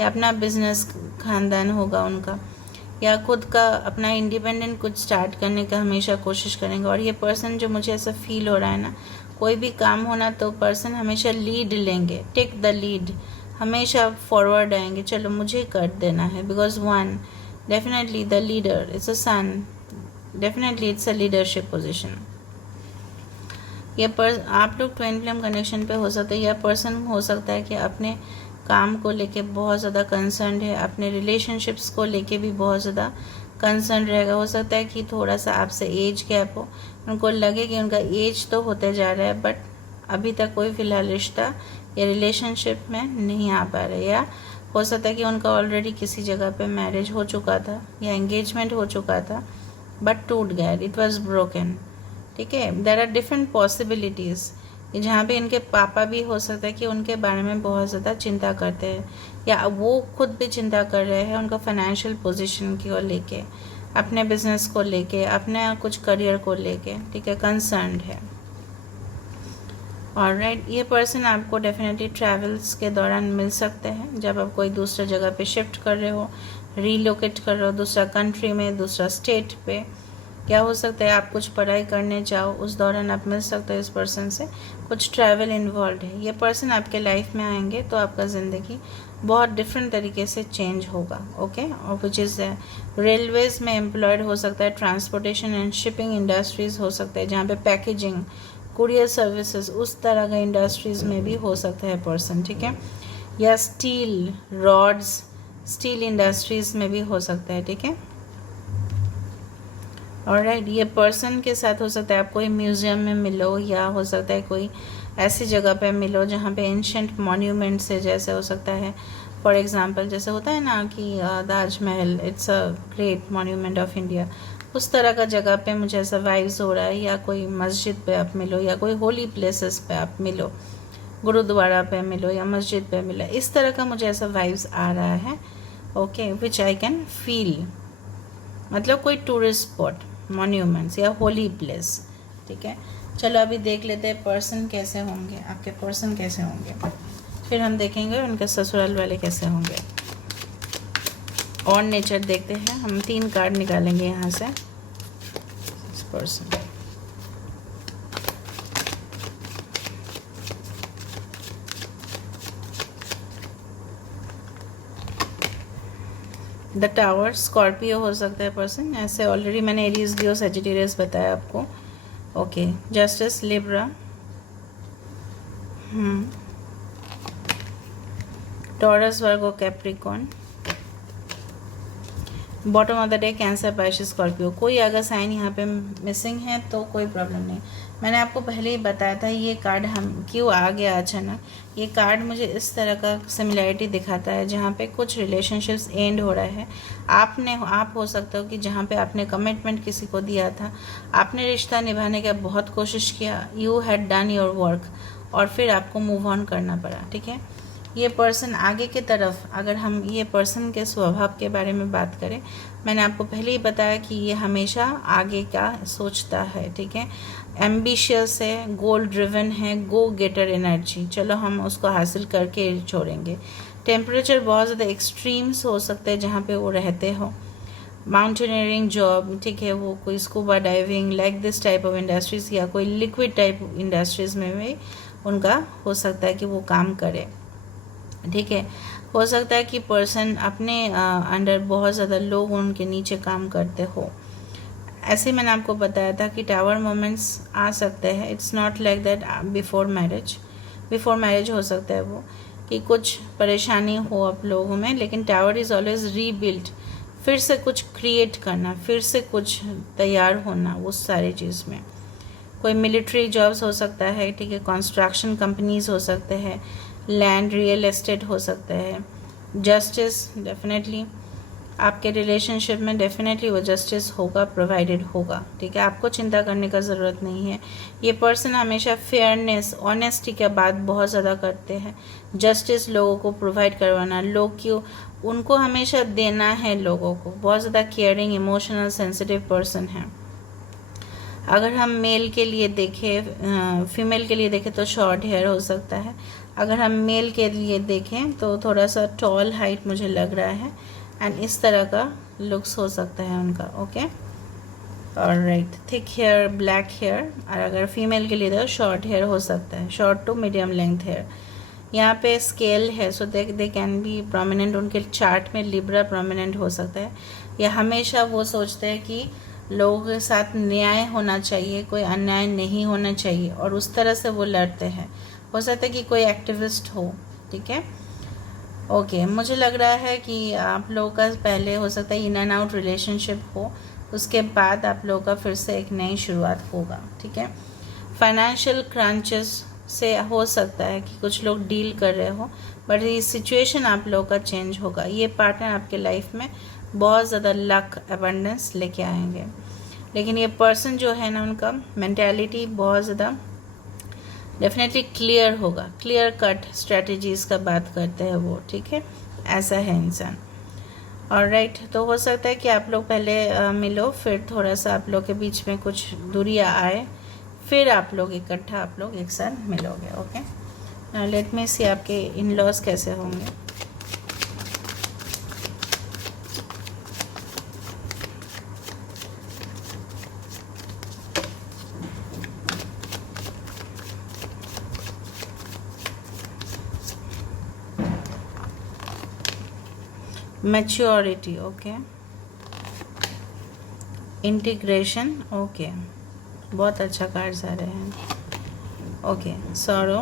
या अपना बिजनेस खानदान होगा उनका, या खुद का अपना इंडिपेंडेंट कुछ स्टार्ट करने का हमेशा कोशिश करेंगे। और ये पर्सन जो मुझे ऐसा फील हो रहा है ना, कोई भी काम होना तो पर्सन हमेशा लीड लेंगे, टेक द लीड, हमेशा फॉरवर्ड आएंगे, चलो मुझे कर देना है, because one definitely the leader it's a sun, definitely it's a leadership position. ये आप लोग ट्विन फ्लेम कनेक्शन पे हो सकते हैं, या पर्सन हो सकता है कि अपने काम को लेके बहुत ज़्यादा कंसर्न है, अपने रिलेशनशिप्स को लेके भी बहुत ज़्यादा कंसर्न रहेगा। हो सकता है कि थोड़ा सा आपसे एज गैप हो, उनको लगे कि उनका एज तो होते जा रहा है बट अभी तक कोई फ़िलहाल रिश्ता या रिलेशनशिप में नहीं आ पा रहे, या हो सकता है कि उनका ऑलरेडी किसी जगह पे मैरिज हो चुका था या एंगेजमेंट हो चुका था बट टूट गया, इट वॉज ब्रोकन, ठीक है। देर आर डिफरेंट पॉसिबिलिटीज़, जहाँ पे इनके पापा भी हो सकता है कि उनके बारे में बहुत ज़्यादा चिंता करते हैं, या वो खुद भी चिंता कर रहे हैं उनका फाइनेंशियल पोजीशन को लेके, अपने बिजनेस को लेके, अपने कुछ करियर को लेके, ठीक है, कंसर्न्ड है। ऑलराइट, ये पर्सन आपको डेफिनेटली ट्रैवल्स के दौरान मिल सकते हैं, जब आप कोई दूसरे जगह पे शिफ्ट कर रहे हो, रीलोकेट कर रहे हो दूसरा कंट्री में, दूसरा स्टेट पे, क्या हो सकता है आप कुछ पढ़ाई करने जाओ, उस दौरान आप मिल सकते हो इस पर्सन से, कुछ ट्रैवल इन्वॉल्व है। ये पर्सन आपके लाइफ में आएंगे तो आपका ज़िंदगी बहुत डिफरेंट तरीके से चेंज होगा, ओके। और विच इज़ रेलवेज़ में एम्प्लॉयड हो सकता है, ट्रांसपोर्टेशन एंड शिपिंग इंडस्ट्रीज़ हो सकता है, जहाँ पे पैकेजिंग, कुरियर सर्विसेज, उस तरह का इंडस्ट्रीज़ में भी हो सकता है पर्सन, ठीक है। या स्टील रॉड्स, स्टील इंडस्ट्रीज में भी हो सकता है, ठीक है। ऑलराइट, ये पर्सन के साथ हो सकता है आप कोई म्यूज़ियम में मिलो, या हो सकता है कोई ऐसी जगह पे मिलो जहाँ पे एंशंट मॉन्यूमेंट्स है, जैसे हो सकता है फॉर एग्जांपल जैसे होता है ना कि Taj Mahal, it's a great monument of India, उस तरह का जगह पे मुझे ऐसा वाइब्स हो रहा है। या कोई मस्जिद पे आप मिलो, या कोई होली प्लेसेस पे आप मिलो, गुरुद्वारा पे मिलो या मस्जिद पे मिलो, इस तरह का मुझे ऐसा वाइब्स आ रहा है। Okay, which I can feel, मतलब कोई टूरिस्ट स्पॉट, मॉन्यूमेंट्स या होली प्लेस, ठीक है। चलो अभी देख लेते हैं पर्सन कैसे होंगे, आपके पर्सन कैसे होंगे, फिर हम देखेंगे उनके ससुराल वाले कैसे होंगे। और नेचर देखते हैं, हम 3 कार्ड निकालेंगे यहाँ से पर्सन। द टावर, स्कॉर्पियो हो सकता है पर्सन, ऐसे ऑलरेडी मैंने एरीज लियो सजिटेरियस बताया आपको। Okay, justice, Libra, Taurus, Virgo, Capricorn, bottom of the day Cancer, Pisces, Scorpio. कोई अगर साइन यहाँ पे मिसिंग है तो कोई प्रॉब्लम नहीं। मैंने आपको पहले ही बताया था ये कार्ड हम क्यों आ गया अचानक। ये कार्ड मुझे इस तरह का सिमिलैरिटी दिखाता है जहाँ पे कुछ रिलेशनशिप्स एंड हो रहा है। आप हो सकते हो कि जहाँ पे आपने कमिटमेंट किसी को दिया था, आपने रिश्ता निभाने का बहुत कोशिश किया, you had done your work, और फिर आपको मूव ऑन करना पड़ा, ठीक है। ये पर्सन आगे की तरफ, अगर हम ये पर्सन के स्वभाव के बारे में बात करें, मैंने आपको पहले ही बताया कि ये हमेशा आगे का सोचता है, ठीक है। एम्बिशियस है, गोल ड्रिवन है, गो गेटर एनर्जी, चलो हम उसको हासिल करके छोड़ेंगे। टेम्परेचर बहुत ज़्यादा एक्सट्रीम्स हो सकते हैं जहाँ पे वो रहते हो। माउंटेनियरिंग जॉब, ठीक है, वो कोई scuba diving like this type of industries, या कोई लिक्विड टाइप इंडस्ट्रीज़ में भी उनका हो सकता है कि वो काम करे, ठीक है। हो सकता है कि पर्सन अपने अंडर बहुत ज़्यादा लोग उनके नीचे काम करते हो। ऐसे मैंने आपको बताया था कि टावर मोमेंट्स आ सकते हैं, it's not like that before marriage हो सकता है वो कि कुछ परेशानी हो आप लोगों में, लेकिन टावर इज़ ऑलवेज रीबिल्ड, फिर से कुछ क्रिएट करना, फिर से कुछ तैयार होना उस सारी चीज़ में। कोई मिलिट्री जॉब्स हो सकता है, ठीक है, कंस्ट्रक्शन कंपनीज हो सकते हैं, लैंड रियल एस्टेट हो सकता है। जस्टिस, डेफिनेटली आपके रिलेशनशिप में डेफिनेटली वो जस्टिस होगा, प्रोवाइडेड होगा, ठीक है, आपको चिंता करने का ज़रूरत नहीं है। ये पर्सन हमेशा फेयरनेस, ऑनेस्टी की बात बहुत ज़्यादा करते हैं। जस्टिस, लोगों को प्रोवाइड करवाना, लोग क्यों उनको हमेशा देना है लोगों को, बहुत ज़्यादा केयरिंग, इमोशनल, सेंसिटिव पर्सन है। अगर हम मेल के लिए देखें, फीमेल के लिए देखें तो शॉर्ट हेयर हो सकता है। अगर हम मेल के लिए देखें तो थोड़ा सा टॉल हाइट मुझे लग रहा है, एंड इस तरह का लुक्स हो सकता है उनका। Okay, alright, thick hair, black hair. और अगर फीमेल के लिए तो शॉर्ट हेयर हो सकता है, short to medium length hair. यहाँ पे स्केल है, so they can be prominent, उनके चार्ट में लिब्रा प्रोमिनेंट हो सकता है। या हमेशा वो सोचते हैं कि लोगों के साथ न्याय होना चाहिए, कोई अन्याय नहीं होना चाहिए, और उस तरह से वो लड़ते हैं। हो सकता है कि कोई एक्टिविस्ट हो, ठीक है। ओके, मुझे लग रहा है कि आप लोगों का पहले हो सकता है इन एंड आउट रिलेशनशिप हो, उसके बाद आप लोगों का फिर से एक नई शुरुआत होगा, ठीक है। फाइनेंशियल क्रंचेस से हो सकता है कि कुछ लोग डील कर रहे हो, बट ये सिचुएशन आप लोगों का चेंज होगा। ये पार्टनर आपके लाइफ में बहुत ज़्यादा लक, अबंडेंस लेके आएंगे। लेकिन ये पर्सन जो है ना, उनका मेंटालिटी बहुत ज़्यादा डेफिनेटली क्लियर होगा, क्लियर कट स्ट्रेटजीज़ का बात करते हैं वो, ठीक है, ऐसा है इंसान। ऑलराइट, तो हो सकता है कि आप लोग पहले मिलो, फिर थोड़ा सा आप लोग के बीच में कुछ दूरियाँ आए, फिर आप लोग इकट्ठा आप लोग एक साथ मिलोगे। ओके, लेट मी सी आपके इन लॉज कैसे होंगे। मैच्योरिटी, ओके, इंटीग्रेशन, ओके, बहुत अच्छा कार्ड्स आ रहे हैं। Okay, sorrow,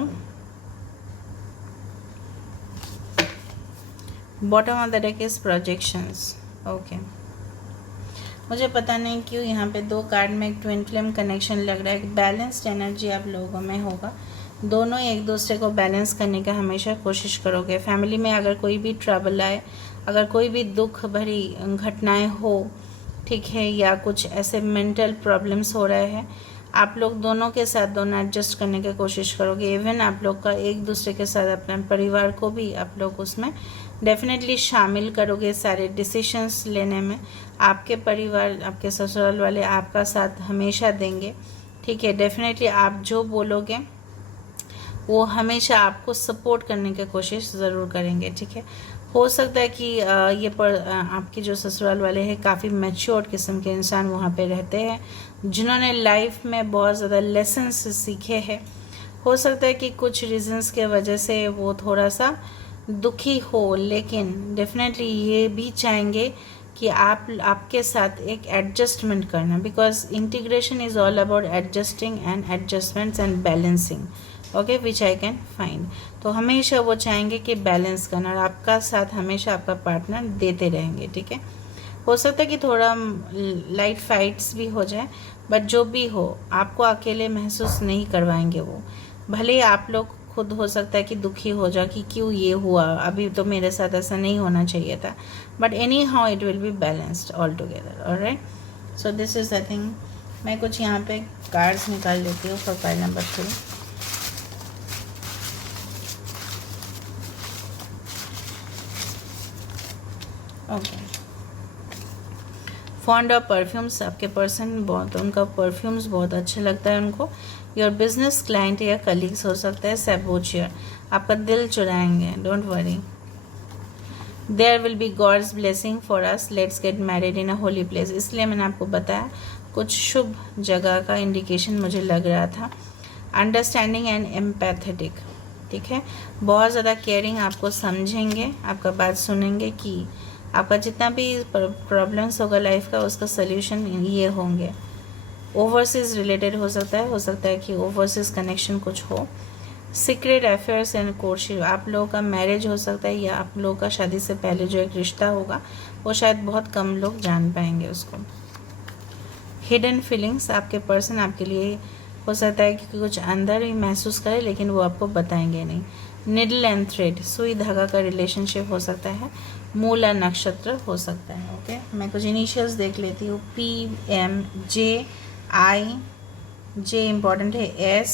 bottom of the deck is projections. Okay, मुझे पता नहीं क्यों यहाँ पे 2 कार्ड में एक ट्विन फ्लेम कनेक्शन लग रहा है। एक बैलेंस्ड एनर्जी आप लोगों में होगा, दोनों एक दूसरे को बैलेंस करने का हमेशा कोशिश करोगे। फैमिली में अगर कोई भी ट्रबल आए, अगर कोई भी दुख भरी घटनाएं हो, ठीक है, या कुछ ऐसे मेंटल प्रॉब्लम्स हो रहे हैं, आप लोग दोनों के साथ दोनों एडजस्ट करने की कोशिश करोगे। इवन आप लोग का एक दूसरे के साथ अपने परिवार को भी आप लोग उसमें डेफिनेटली शामिल करोगे सारे डिसीशंस लेने में। आपके परिवार, आपके ससुराल वाले आपका साथ हमेशा देंगे, ठीक है। डेफिनेटली आप जो बोलोगे वो हमेशा आपको सपोर्ट करने की कोशिश ज़रूर करेंगे, ठीक है। हो सकता है कि आपके जो ससुराल वाले हैं काफ़ी मैच्योर किस्म के इंसान वहाँ पे रहते हैं, जिन्होंने लाइफ में बहुत ज़्यादा लेसन्स सीखे हैं। हो सकता है कि कुछ रीजंस के वजह से वो थोड़ा सा दुखी हो, लेकिन डेफिनेटली ये भी चाहेंगे कि आपके साथ एक एडजस्टमेंट करना, because integration is all about adjusting and adjustments and balancing, okay, which I can find. तो हमेशा वो चाहेंगे कि बैलेंस करना, और आपका साथ हमेशा आपका पार्टनर देते रहेंगे, ठीक है। हो सकता है कि थोड़ा लाइट फाइट्स भी हो जाए, बट जो भी हो आपको अकेले महसूस नहीं करवाएंगे वो। भले ही आप लोग खुद हो सकता है कि दुखी हो जाए कि क्यों ये हुआ, अभी तो मेरे साथ ऐसा नहीं होना चाहिए था, but anyhow it will be balanced all together, alright. So this is the thing. मैं कुछ यहाँ पे कार्ड्स निकाल लेती हूँ for pile number 3। Okay, fond of perfumes, आपके पर्सन बहुत, उनका परफ्यूम्स बहुत अच्छा लगता है उनको। योर बिजनेस क्लाइंट या कलीग्स हो सकता है। सैबोचियर, आपका दिल चुराएंगे, don't worry. There will be God's blessing for us, let's get married in a holy place, इसलिए मैंने आपको बताया कुछ शुभ जगह का इंडिकेशन मुझे लग रहा था। अंडरस्टैंडिंग एंड एम्पैथेटिक, ठीक है, बहुत ज़्यादा केयरिंग, आपको समझेंगे, आपका बात सुनेंगे कि आपका जितना भी प्रॉब्लम्स होगा लाइफ का उसका सल्यूशन ये होंगे। ओवरसीज रिलेटेड हो सकता है कि ओवरसीज कनेक्शन कुछ हो। सीक्रेट अफेयर्स एंड कोर्टशिप, आप लोगों का मैरिज हो सकता है, या आप लोगों का शादी से पहले जो एक रिश्ता होगा वो शायद बहुत कम लोग जान पाएंगे उसको। हिडन फीलिंग्स, आपके पर्सन आपके लिए हो सकता है कि कुछ अंदर ही महसूस करे, लेकिन वो आपको बताएंगे नहीं। निडल एंड थ्रेड, सुई धागा का रिलेशनशिप हो सकता है। मूला नक्षत्र हो सकता है, ओके। मैं कुछ इनिशियल्स देख लेती हूँ। PMJ I, जे इम्पॉर्टेंट है,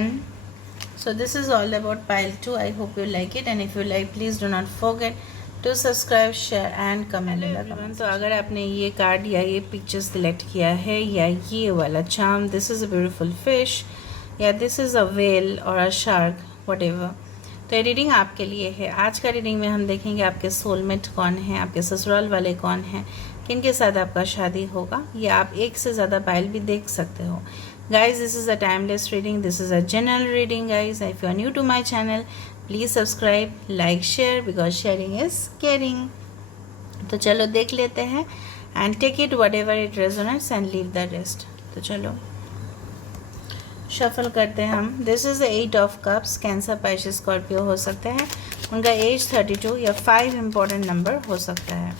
SARTPICFEMLN. So this is all about pile 2. I hope you like it, and if you like, please do not forget to subscribe, share and comment in the comments. तो अगर आपने ये card या ये picture select किया है, या ये वाला charm, this is a beautiful fish, या दिस इज़ अ वेल और अ शार्क, व्हाटएवर, तो ये रीडिंग आपके लिए है। आज का रीडिंग में हम देखेंगे आपके सोलमेट कौन है, आपके ससुराल वाले कौन हैं, किन के साथ आपका शादी होगा, या आप एक से ज़्यादा पाइल भी देख सकते हो। Guys, this is a timeless reading. This is a general reading, guys. If you are new to my channel, please subscribe, like, share, because sharing is caring. तो चलो देख लेते हैं, and take it whatever it resonates and leave the rest. तो चलो shuffle करते हैं हम। This is the 8 of cups, cancer, Pisces, Scorpio हो सकते हैं। उनका एज 32 या 5 इम्पॉर्टेंट नंबर हो सकता है,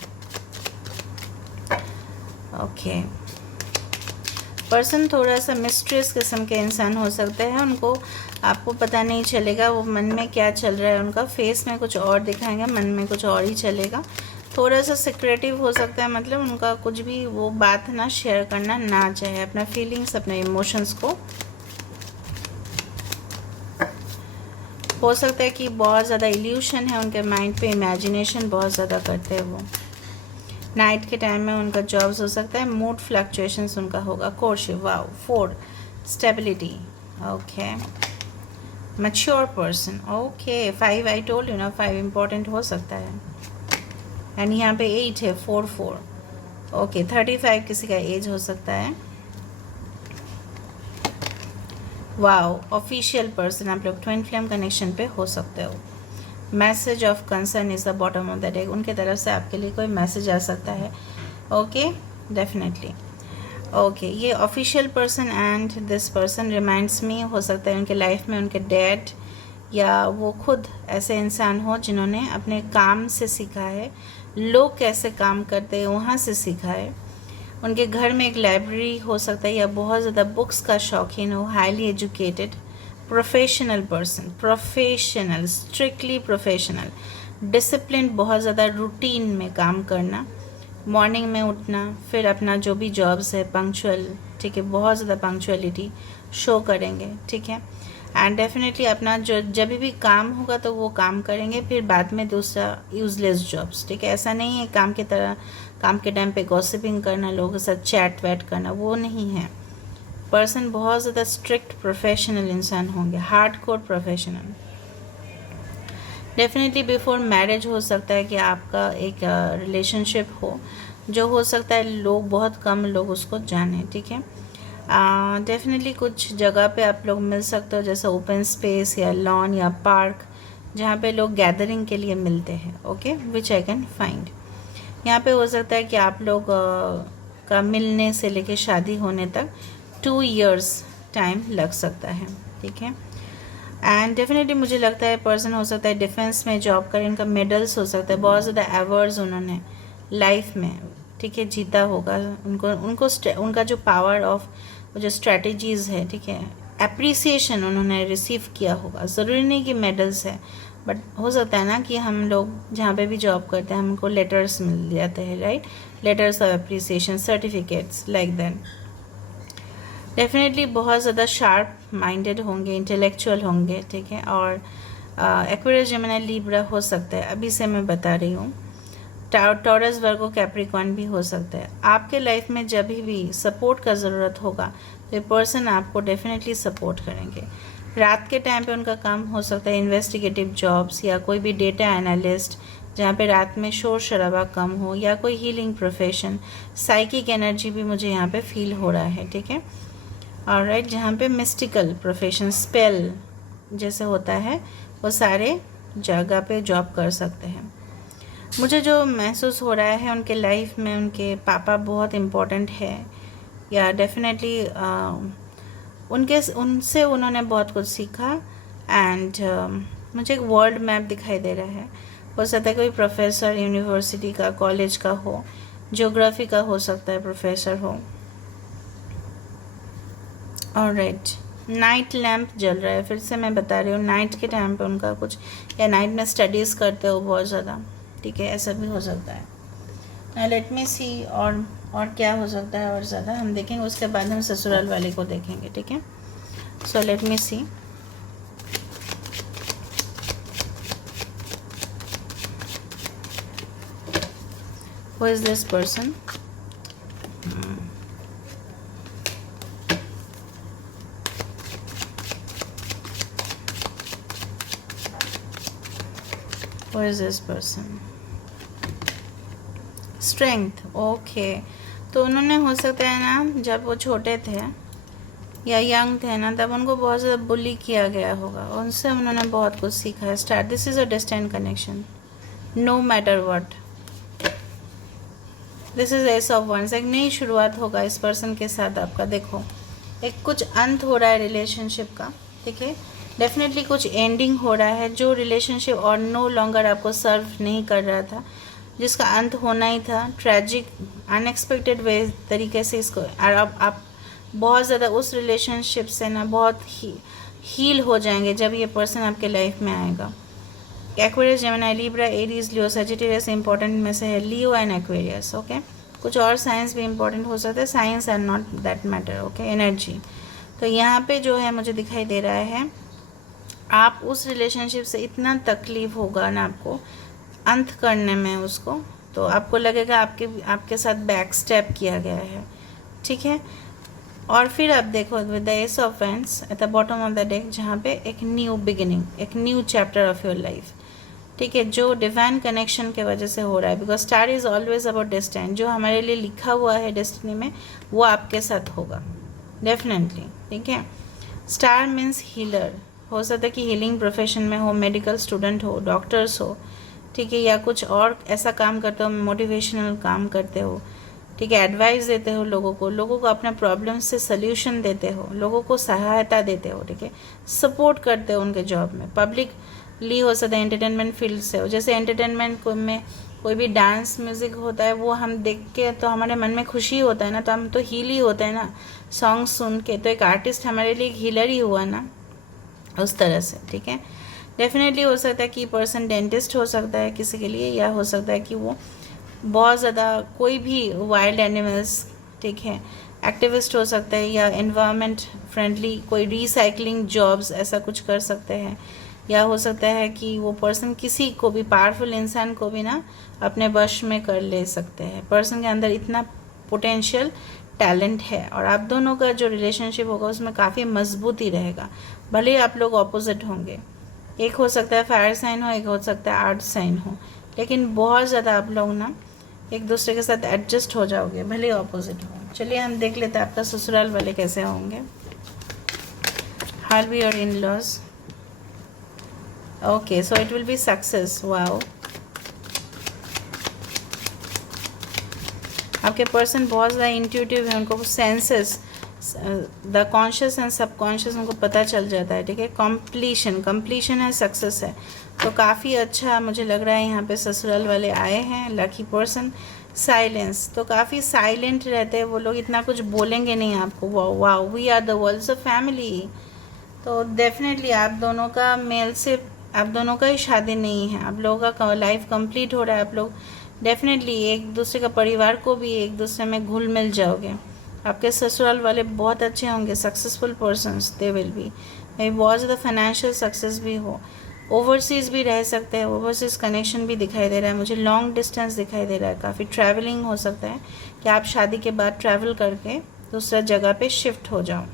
ओके। पर्सन थोड़ा सा मिस्ट्रियस किस्म के इंसान हो सकते हैं, उनको आपको पता नहीं चलेगा वो मन में क्या चल रहा है, उनका फेस में कुछ और दिखाएंगे, मन में कुछ और ही चलेगा। थोड़ा सा सिक्रेटिव हो सकता है, मतलब उनका कुछ भी वो बात ना शेयर करना ना चाहे, अपना फीलिंग्स, अपने इमोशंस को। हो सकता है कि बहुत ज़्यादा इल्यूशन है उनके माइंड पे, इमेजिनेशन बहुत ज़्यादा करते हैं वो। नाइट के टाइम में उनका जॉब्स हो सकता है। मूड फ्लक्चुएशंस उनका होगा। Courtship, wow, 4 stability, okay. Mature person, okay. 5 I told you ना, 5 इम्पोर्टेंट हो सकता है। एंड यहाँ पे 8 है, 4 ओके। 35 किसी का एज हो सकता है। वाओ, ऑफिशियल पर्सन, आप लोग ट्विन फ्लेम कनेक्शन पे हो सकते हो। Message of concern is the bottom of the deck. उनके तरफ से आपके लिए कोई मैसेज आ सकता है। Okay, definitely. ओके, ये official person and this person reminds me, हो सकता है उनके लाइफ में उनके डैड या वो खुद ऐसे इंसान हो जिन्होंने अपने काम से सीखा है, लोग कैसे काम करते हैं वहाँ से सीखा है। उनके घर में एक लाइब्रेरी हो सकता है, या बहुत ज़्यादा बुक्स का शौकीन हो, highly educated professional person, professional, strictly professional, discipline, बहुत ज़्यादा रूटीन में काम करना, मॉर्निंग में उठना, फिर अपना जो भी जॉब्स है पंक्चुअल, ठीक है, बहुत ज़्यादा पंक्चुअलिटी शो करेंगे, ठीक है। एंड डेफिनेटली अपना जो जब भी काम होगा तो वो काम करेंगे, फिर बाद में दूसरा यूजलेस जॉब्स, ठीक है। ऐसा नहीं है काम की तरह, काम के टाइम पे गॉसिपिंग करना, लोगों के साथ चैट वैट करना, वो नहीं है। पर्सन बहुत ज़्यादा स्ट्रिक्ट प्रोफेशनल इंसान होंगे, hardcore professional. Definitely before marriage हो सकता है कि आपका एक रिलेशनशिप हो, जो हो सकता है लोग, बहुत कम लोग उसको जाने, ठीक है। डेफिनेटली कुछ जगह पे आप लोग मिल सकते हो, जैसे ओपन स्पेस या लॉन या पार्क, जहाँ पे लोग गैदरिंग के लिए मिलते हैं, okay, which I can find. यहाँ पे हो सकता है कि आप लोग का मिलने से लेके शादी होने तक 2 years टाइम लग सकता है, ठीक है। एंड डेफिनेटली मुझे लगता है पर्सन हो सकता है डिफेंस में जॉब करें, इनका मेडल्स हो सकता है, बहुत ज़्यादा अवार्ड्स उन्होंने लाइफ में, ठीक है, जीता होगा। उनका जो पावर ऑफ जो स्ट्रैटेजीज़ है, ठीक है, एप्रिसिएशन उन्होंने रिसीव किया होगा। ज़रूरी नहीं कि मेडल्स है, बट हो सकता है ना कि हम लोग जहाँ पे भी जॉब करते हैं हमको लेटर्स मिल जाते हैं, right, letters of appreciation, certificates, like that. Definitely बहुत ज़्यादा शार्प माइंडेड होंगे, इंटेलेक्चुअल होंगे, ठीक है। और एक्वेरियस, जेमिनी, लिब्रा हो सकता है, अभी से मैं बता रही हूँ। टॉरस, वर्गो, कैप्रिकॉर्न भी हो सकता है। आपके लाइफ में जब भी सपोर्ट का ज़रूरत होगा तो ये पर्सन आपको डेफिनेटली सपोर्ट करेंगे। रात के टाइम पे उनका काम हो सकता है इन्वेस्टिगेटिव जॉब्स, या कोई भी डेटा एनालिस्ट जहाँ पे रात में शोर शराबा कम हो, या कोई हीलिंग प्रोफेशन, साइकिक एनर्जी भी मुझे यहाँ पे फील हो रहा है, ठीक है। ऑलराइट, जहाँ पे मिस्टिकल प्रोफेशन, स्पेल जैसे होता है, वो सारे जगह पे जॉब कर सकते हैं। मुझे जो महसूस हो रहा है उनके लाइफ में उनके पापा बहुत इम्पोर्टेंट है, या डेफिनेटली उनसे उन्होंने बहुत कुछ सीखा। एंड मुझे एक वर्ल्ड मैप दिखाई दे रहा है, हो सकता है कोई प्रोफेसर यूनिवर्सिटी का, कॉलेज का हो, ज्योग्राफी का हो सकता है प्रोफेसर हो। ऑलराइट, नाइट लैम्प जल रहा है, फिर से मैं बता रही हूँ, नाइट के टाइम पे उनका कुछ, या नाइट में स्टडीज़ करते हो बहुत ज़्यादा, ठीक है, ऐसा भी हो सकता है। लेट मी सी और क्या हो सकता है और ज़्यादा हम देखेंगे, उसके बाद हम ससुराल वाले को देखेंगे, ठीक है। So let me see. Who is this person? Who is this person? Strength, okay. तो उन्होंने हो सकता है ना जब वो छोटे थे या यंग थे ना, तब उनको बहुत ज़्यादा बुली किया गया होगा, उनसे उन्होंने बहुत कुछ सीखा है। Start, this is a distant connection, no matter what. This is ace of wands, एक नई शुरुआत होगा इस पर्सन के साथ आपका। देखो, एक कुछ अंत हो रहा है रिलेशनशिप का, ठीक है। डेफिनेटली कुछ एंडिंग हो रहा है, जो रिलेशनशिप और नो लॉन्गर आपको सर्व नहीं कर रहा था, जिसका अंत होना ही था, ट्रैजिक अनएक्सपेक्टेड वे तरीके से इसको, और अब आप बहुत ज़्यादा उस रिलेशनशिप से ना बहुत हील हो जाएंगे जब ये पर्सन आपके लाइफ में आएगा। एक्वेरियस, जेमिनी, लिब्रा, एरीज, लियो, सजिटेरियस इंपॉर्टेंट में से है, लियो एंड एक्वेरियस, ओके। कुछ और साइंस भी इंपॉर्टेंट हो सकते हैं, science and not that matter, okay. Energy, तो यहाँ पे जो है मुझे दिखाई दे रहा है, आप उस रिलेशनशिप से इतना तकलीफ होगा ना आपको अंत करने में उसको, तो आपको लगेगा आपके साथ बैक स्टेप किया गया है, ठीक है। और फिर आप देखो with the S of wands at the bottom of the deck, जहाँ पे एक न्यू बिगिनिंग, एक new chapter of your life, ठीक है, जो डिवाइन कनेक्शन के वजह से हो रहा है। Because star is always about destiny, जो हमारे लिए लिखा हुआ है डेस्टिनी में वो आपके साथ होगा डेफिनेटली, ठीक है। स्टार मीन्स हीलर, हो सकता है कि हीलिंग प्रोफेशन में हो, मेडिकल स्टूडेंट हो, डॉक्टर्स हो, ठीक है, या कुछ और ऐसा काम करते हो, मोटिवेशनल काम करते हो, ठीक है, एडवाइस देते हो लोगों को अपना प्रॉब्लम से सल्यूशन देते हो, लोगों को सहायता देते हो, ठीक है, सपोर्ट करते हो उनके जॉब में। पब्लिकली हो सकता है एंटरटेनमेंट फील्ड से हो, जैसे एंटरटेनमेंट में कोई भी डांस म्यूज़िक होता है, वो हम देख के तो हमारे मन में खुशी होता है ना, तो हम तो हील ही होते हैं ना सॉन्ग सुन के। तो एक आर्टिस्ट हमारे लिए एक हीलर ही हुआ ना, उस तरह से, ठीक है। डेफिनेटली हो सकता है कि पर्सन डेंटिस्ट हो सकता है किसी के लिए, या हो सकता है कि वो बहुत ज़्यादा कोई भी वाइल्ड एनिमल्स, ठीक है, एक्टिविस्ट हो सकता है, या एनवायरनमेंट फ्रेंडली कोई रिसाइकलिंग जॉब्स ऐसा कुछ कर सकते हैं, या हो सकता है कि वो पर्सन किसी को भी, पावरफुल इंसान को भी ना अपने वश में कर ले सकते हैं। पर्सन के अंदर इतना पोटेंशियल टैलेंट है, और आप दोनों का जो रिलेशनशिप होगा उसमें काफ़ी मजबूती रहेगा, भले ही आप लोग ऑपोजिट होंगे। एक हो सकता है फायर साइन हो, एक हो सकता है आर्ट साइन हो, लेकिन बहुत ज़्यादा आप लोग ना एक दूसरे के साथ एडजस्ट हो जाओगे, भले ही ऑपोजिट हो। चलिए हम देख लेते हैं आपका ससुराल वाले कैसे होंगे। How be your in laws? Okay, so it will be success. Wow, आपके पर्सन बहुत ज़्यादा इंट्यूटिव है, उनको senses, the conscious and subconscious उनको पता चल जाता है, ठीक है। कंप्लीशन है, सक्सेस है, तो काफ़ी अच्छा मुझे लग रहा है यहाँ पे ससुराल वाले आए हैं। Lucky person. साइलेंस, तो काफ़ी साइलेंट रहते हैं वो लोग, इतना कुछ बोलेंगे नहीं आपको। Wow, we are the worlds of family. तो डेफिनेटली आप दोनों का मेल से, आप दोनों का ही शादी नहीं है, आप लोगों का लाइफ कंप्लीट हो रहा है। आप लोग डेफिनेटली एक दूसरे का परिवार को भी एक दूसरे में घुल मिल जाओगे। आपके ससुराल वाले बहुत अच्छे होंगे, successful persons they will be. मे बहुत ज़्यादा फाइनेंशियल सक्सेस भी हो, ओवरसीज़ भी रह सकते हैं, ओवरसीज़ कनेक्शन भी दिखाई दे रहा है मुझे, लॉन्ग डिस्टेंस दिखाई दे रहा है, काफ़ी ट्रैवलिंग हो सकता है कि आप शादी के बाद ट्रैवल करके दूसरा जगह पे शिफ्ट हो जाओ,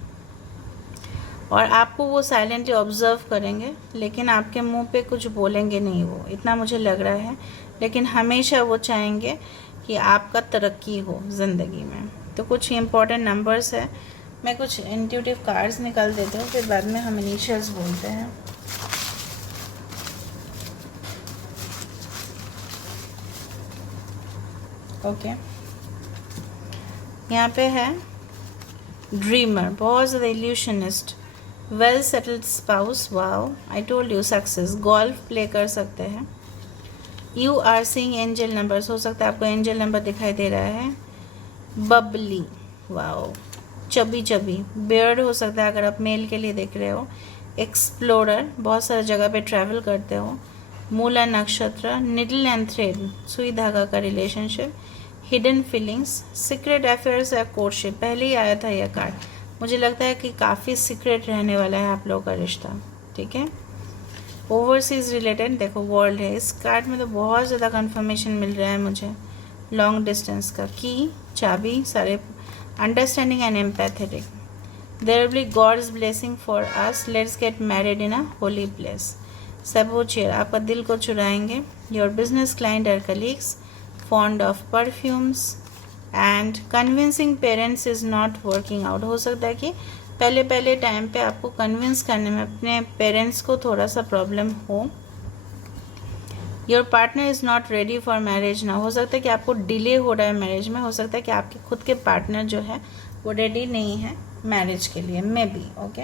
और आपको वो साइलेंटली ऑब्जर्व करेंगे, लेकिन आपके मुंह पे कुछ बोलेंगे नहीं वो, इतना मुझे लग रहा है। लेकिन हमेशा वो चाहेंगे कि आपका तरक्की हो ज़िंदगी में। तो कुछ इंपॉर्टेंट नंबर्स है, मैं कुछ इंट्यूटिव कार्ड्स निकाल देती हूँ, फिर बाद में हम इनिशियल्स बोलते हैं। ओके, यहाँ पे है ड्रीमर, बहुत ज़्यादा illusionist, well settled spouse. Wow, I told you success. Golf play कर सकते हैं। You are seeing angel numbers, हो सकता है आपको एंजल नंबर दिखाई दे रहा है। Babli, wow, chubby chubby, beard हो सकता है अगर आप मेल के लिए देख रहे हो। एक्सप्लोरर, बहुत सारे जगह पे ट्रैवल करते हो। मूला नक्षत्र, निडल एंड थ्रेड, सुई धागा का relationship. Hidden feelings, secret affairs या कोर्टशिप, पहले ही आया था यह कार्ड। मुझे लगता है कि काफ़ी सीक्रेट रहने वाला है आप लोगों का रिश्ता, ठीक है। ओवरसीज रिलेटेड, देखो वर्ल्ड है इस कार्ड में, तो बहुत ज़्यादा कंफर्मेशन मिल रहा है मुझे। लॉन्ग डिस्टेंस का की, चाबी, सारे understanding and empathetic. There will be God's blessing for us, let's get married in a holy place. सबोचेयर, आपका दिल को चुराएंगे। योर बिजनेस क्लाइंट और colleagues, fond of perfumes and convincing parents is not working out. हो सकता है कि पहले टाइम पे आपको कन्विंस करने में अपने पेरेंट्स को थोड़ा सा प्रॉब्लम हो। Your partner is not ready for marriage ना, हो सकता है कि आपको डिले हो रहा है मैरिज में, हो सकता है कि आपके खुद के पार्टनर जो है वो रेडी नहीं है मैरिज के लिए, may be. Okay,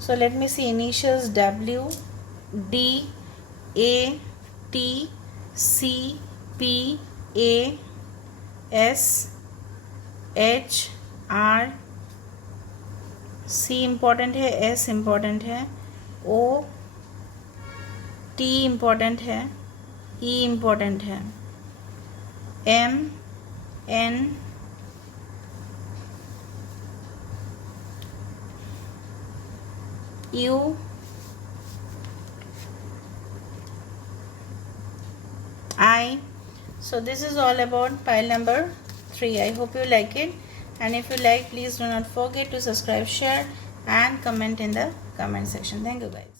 so let me see initials. WDATCPASHR, C important है, S इम्पॉर्टेंट है, O, T इम्पॉर्टेंट है, E इम्पॉर्टेंट है, M, N, U, I. So this is all about pile number 3. I hope you like it, and if you like, please do not forget to subscribe, share and comment in the comment section. Thank you guys.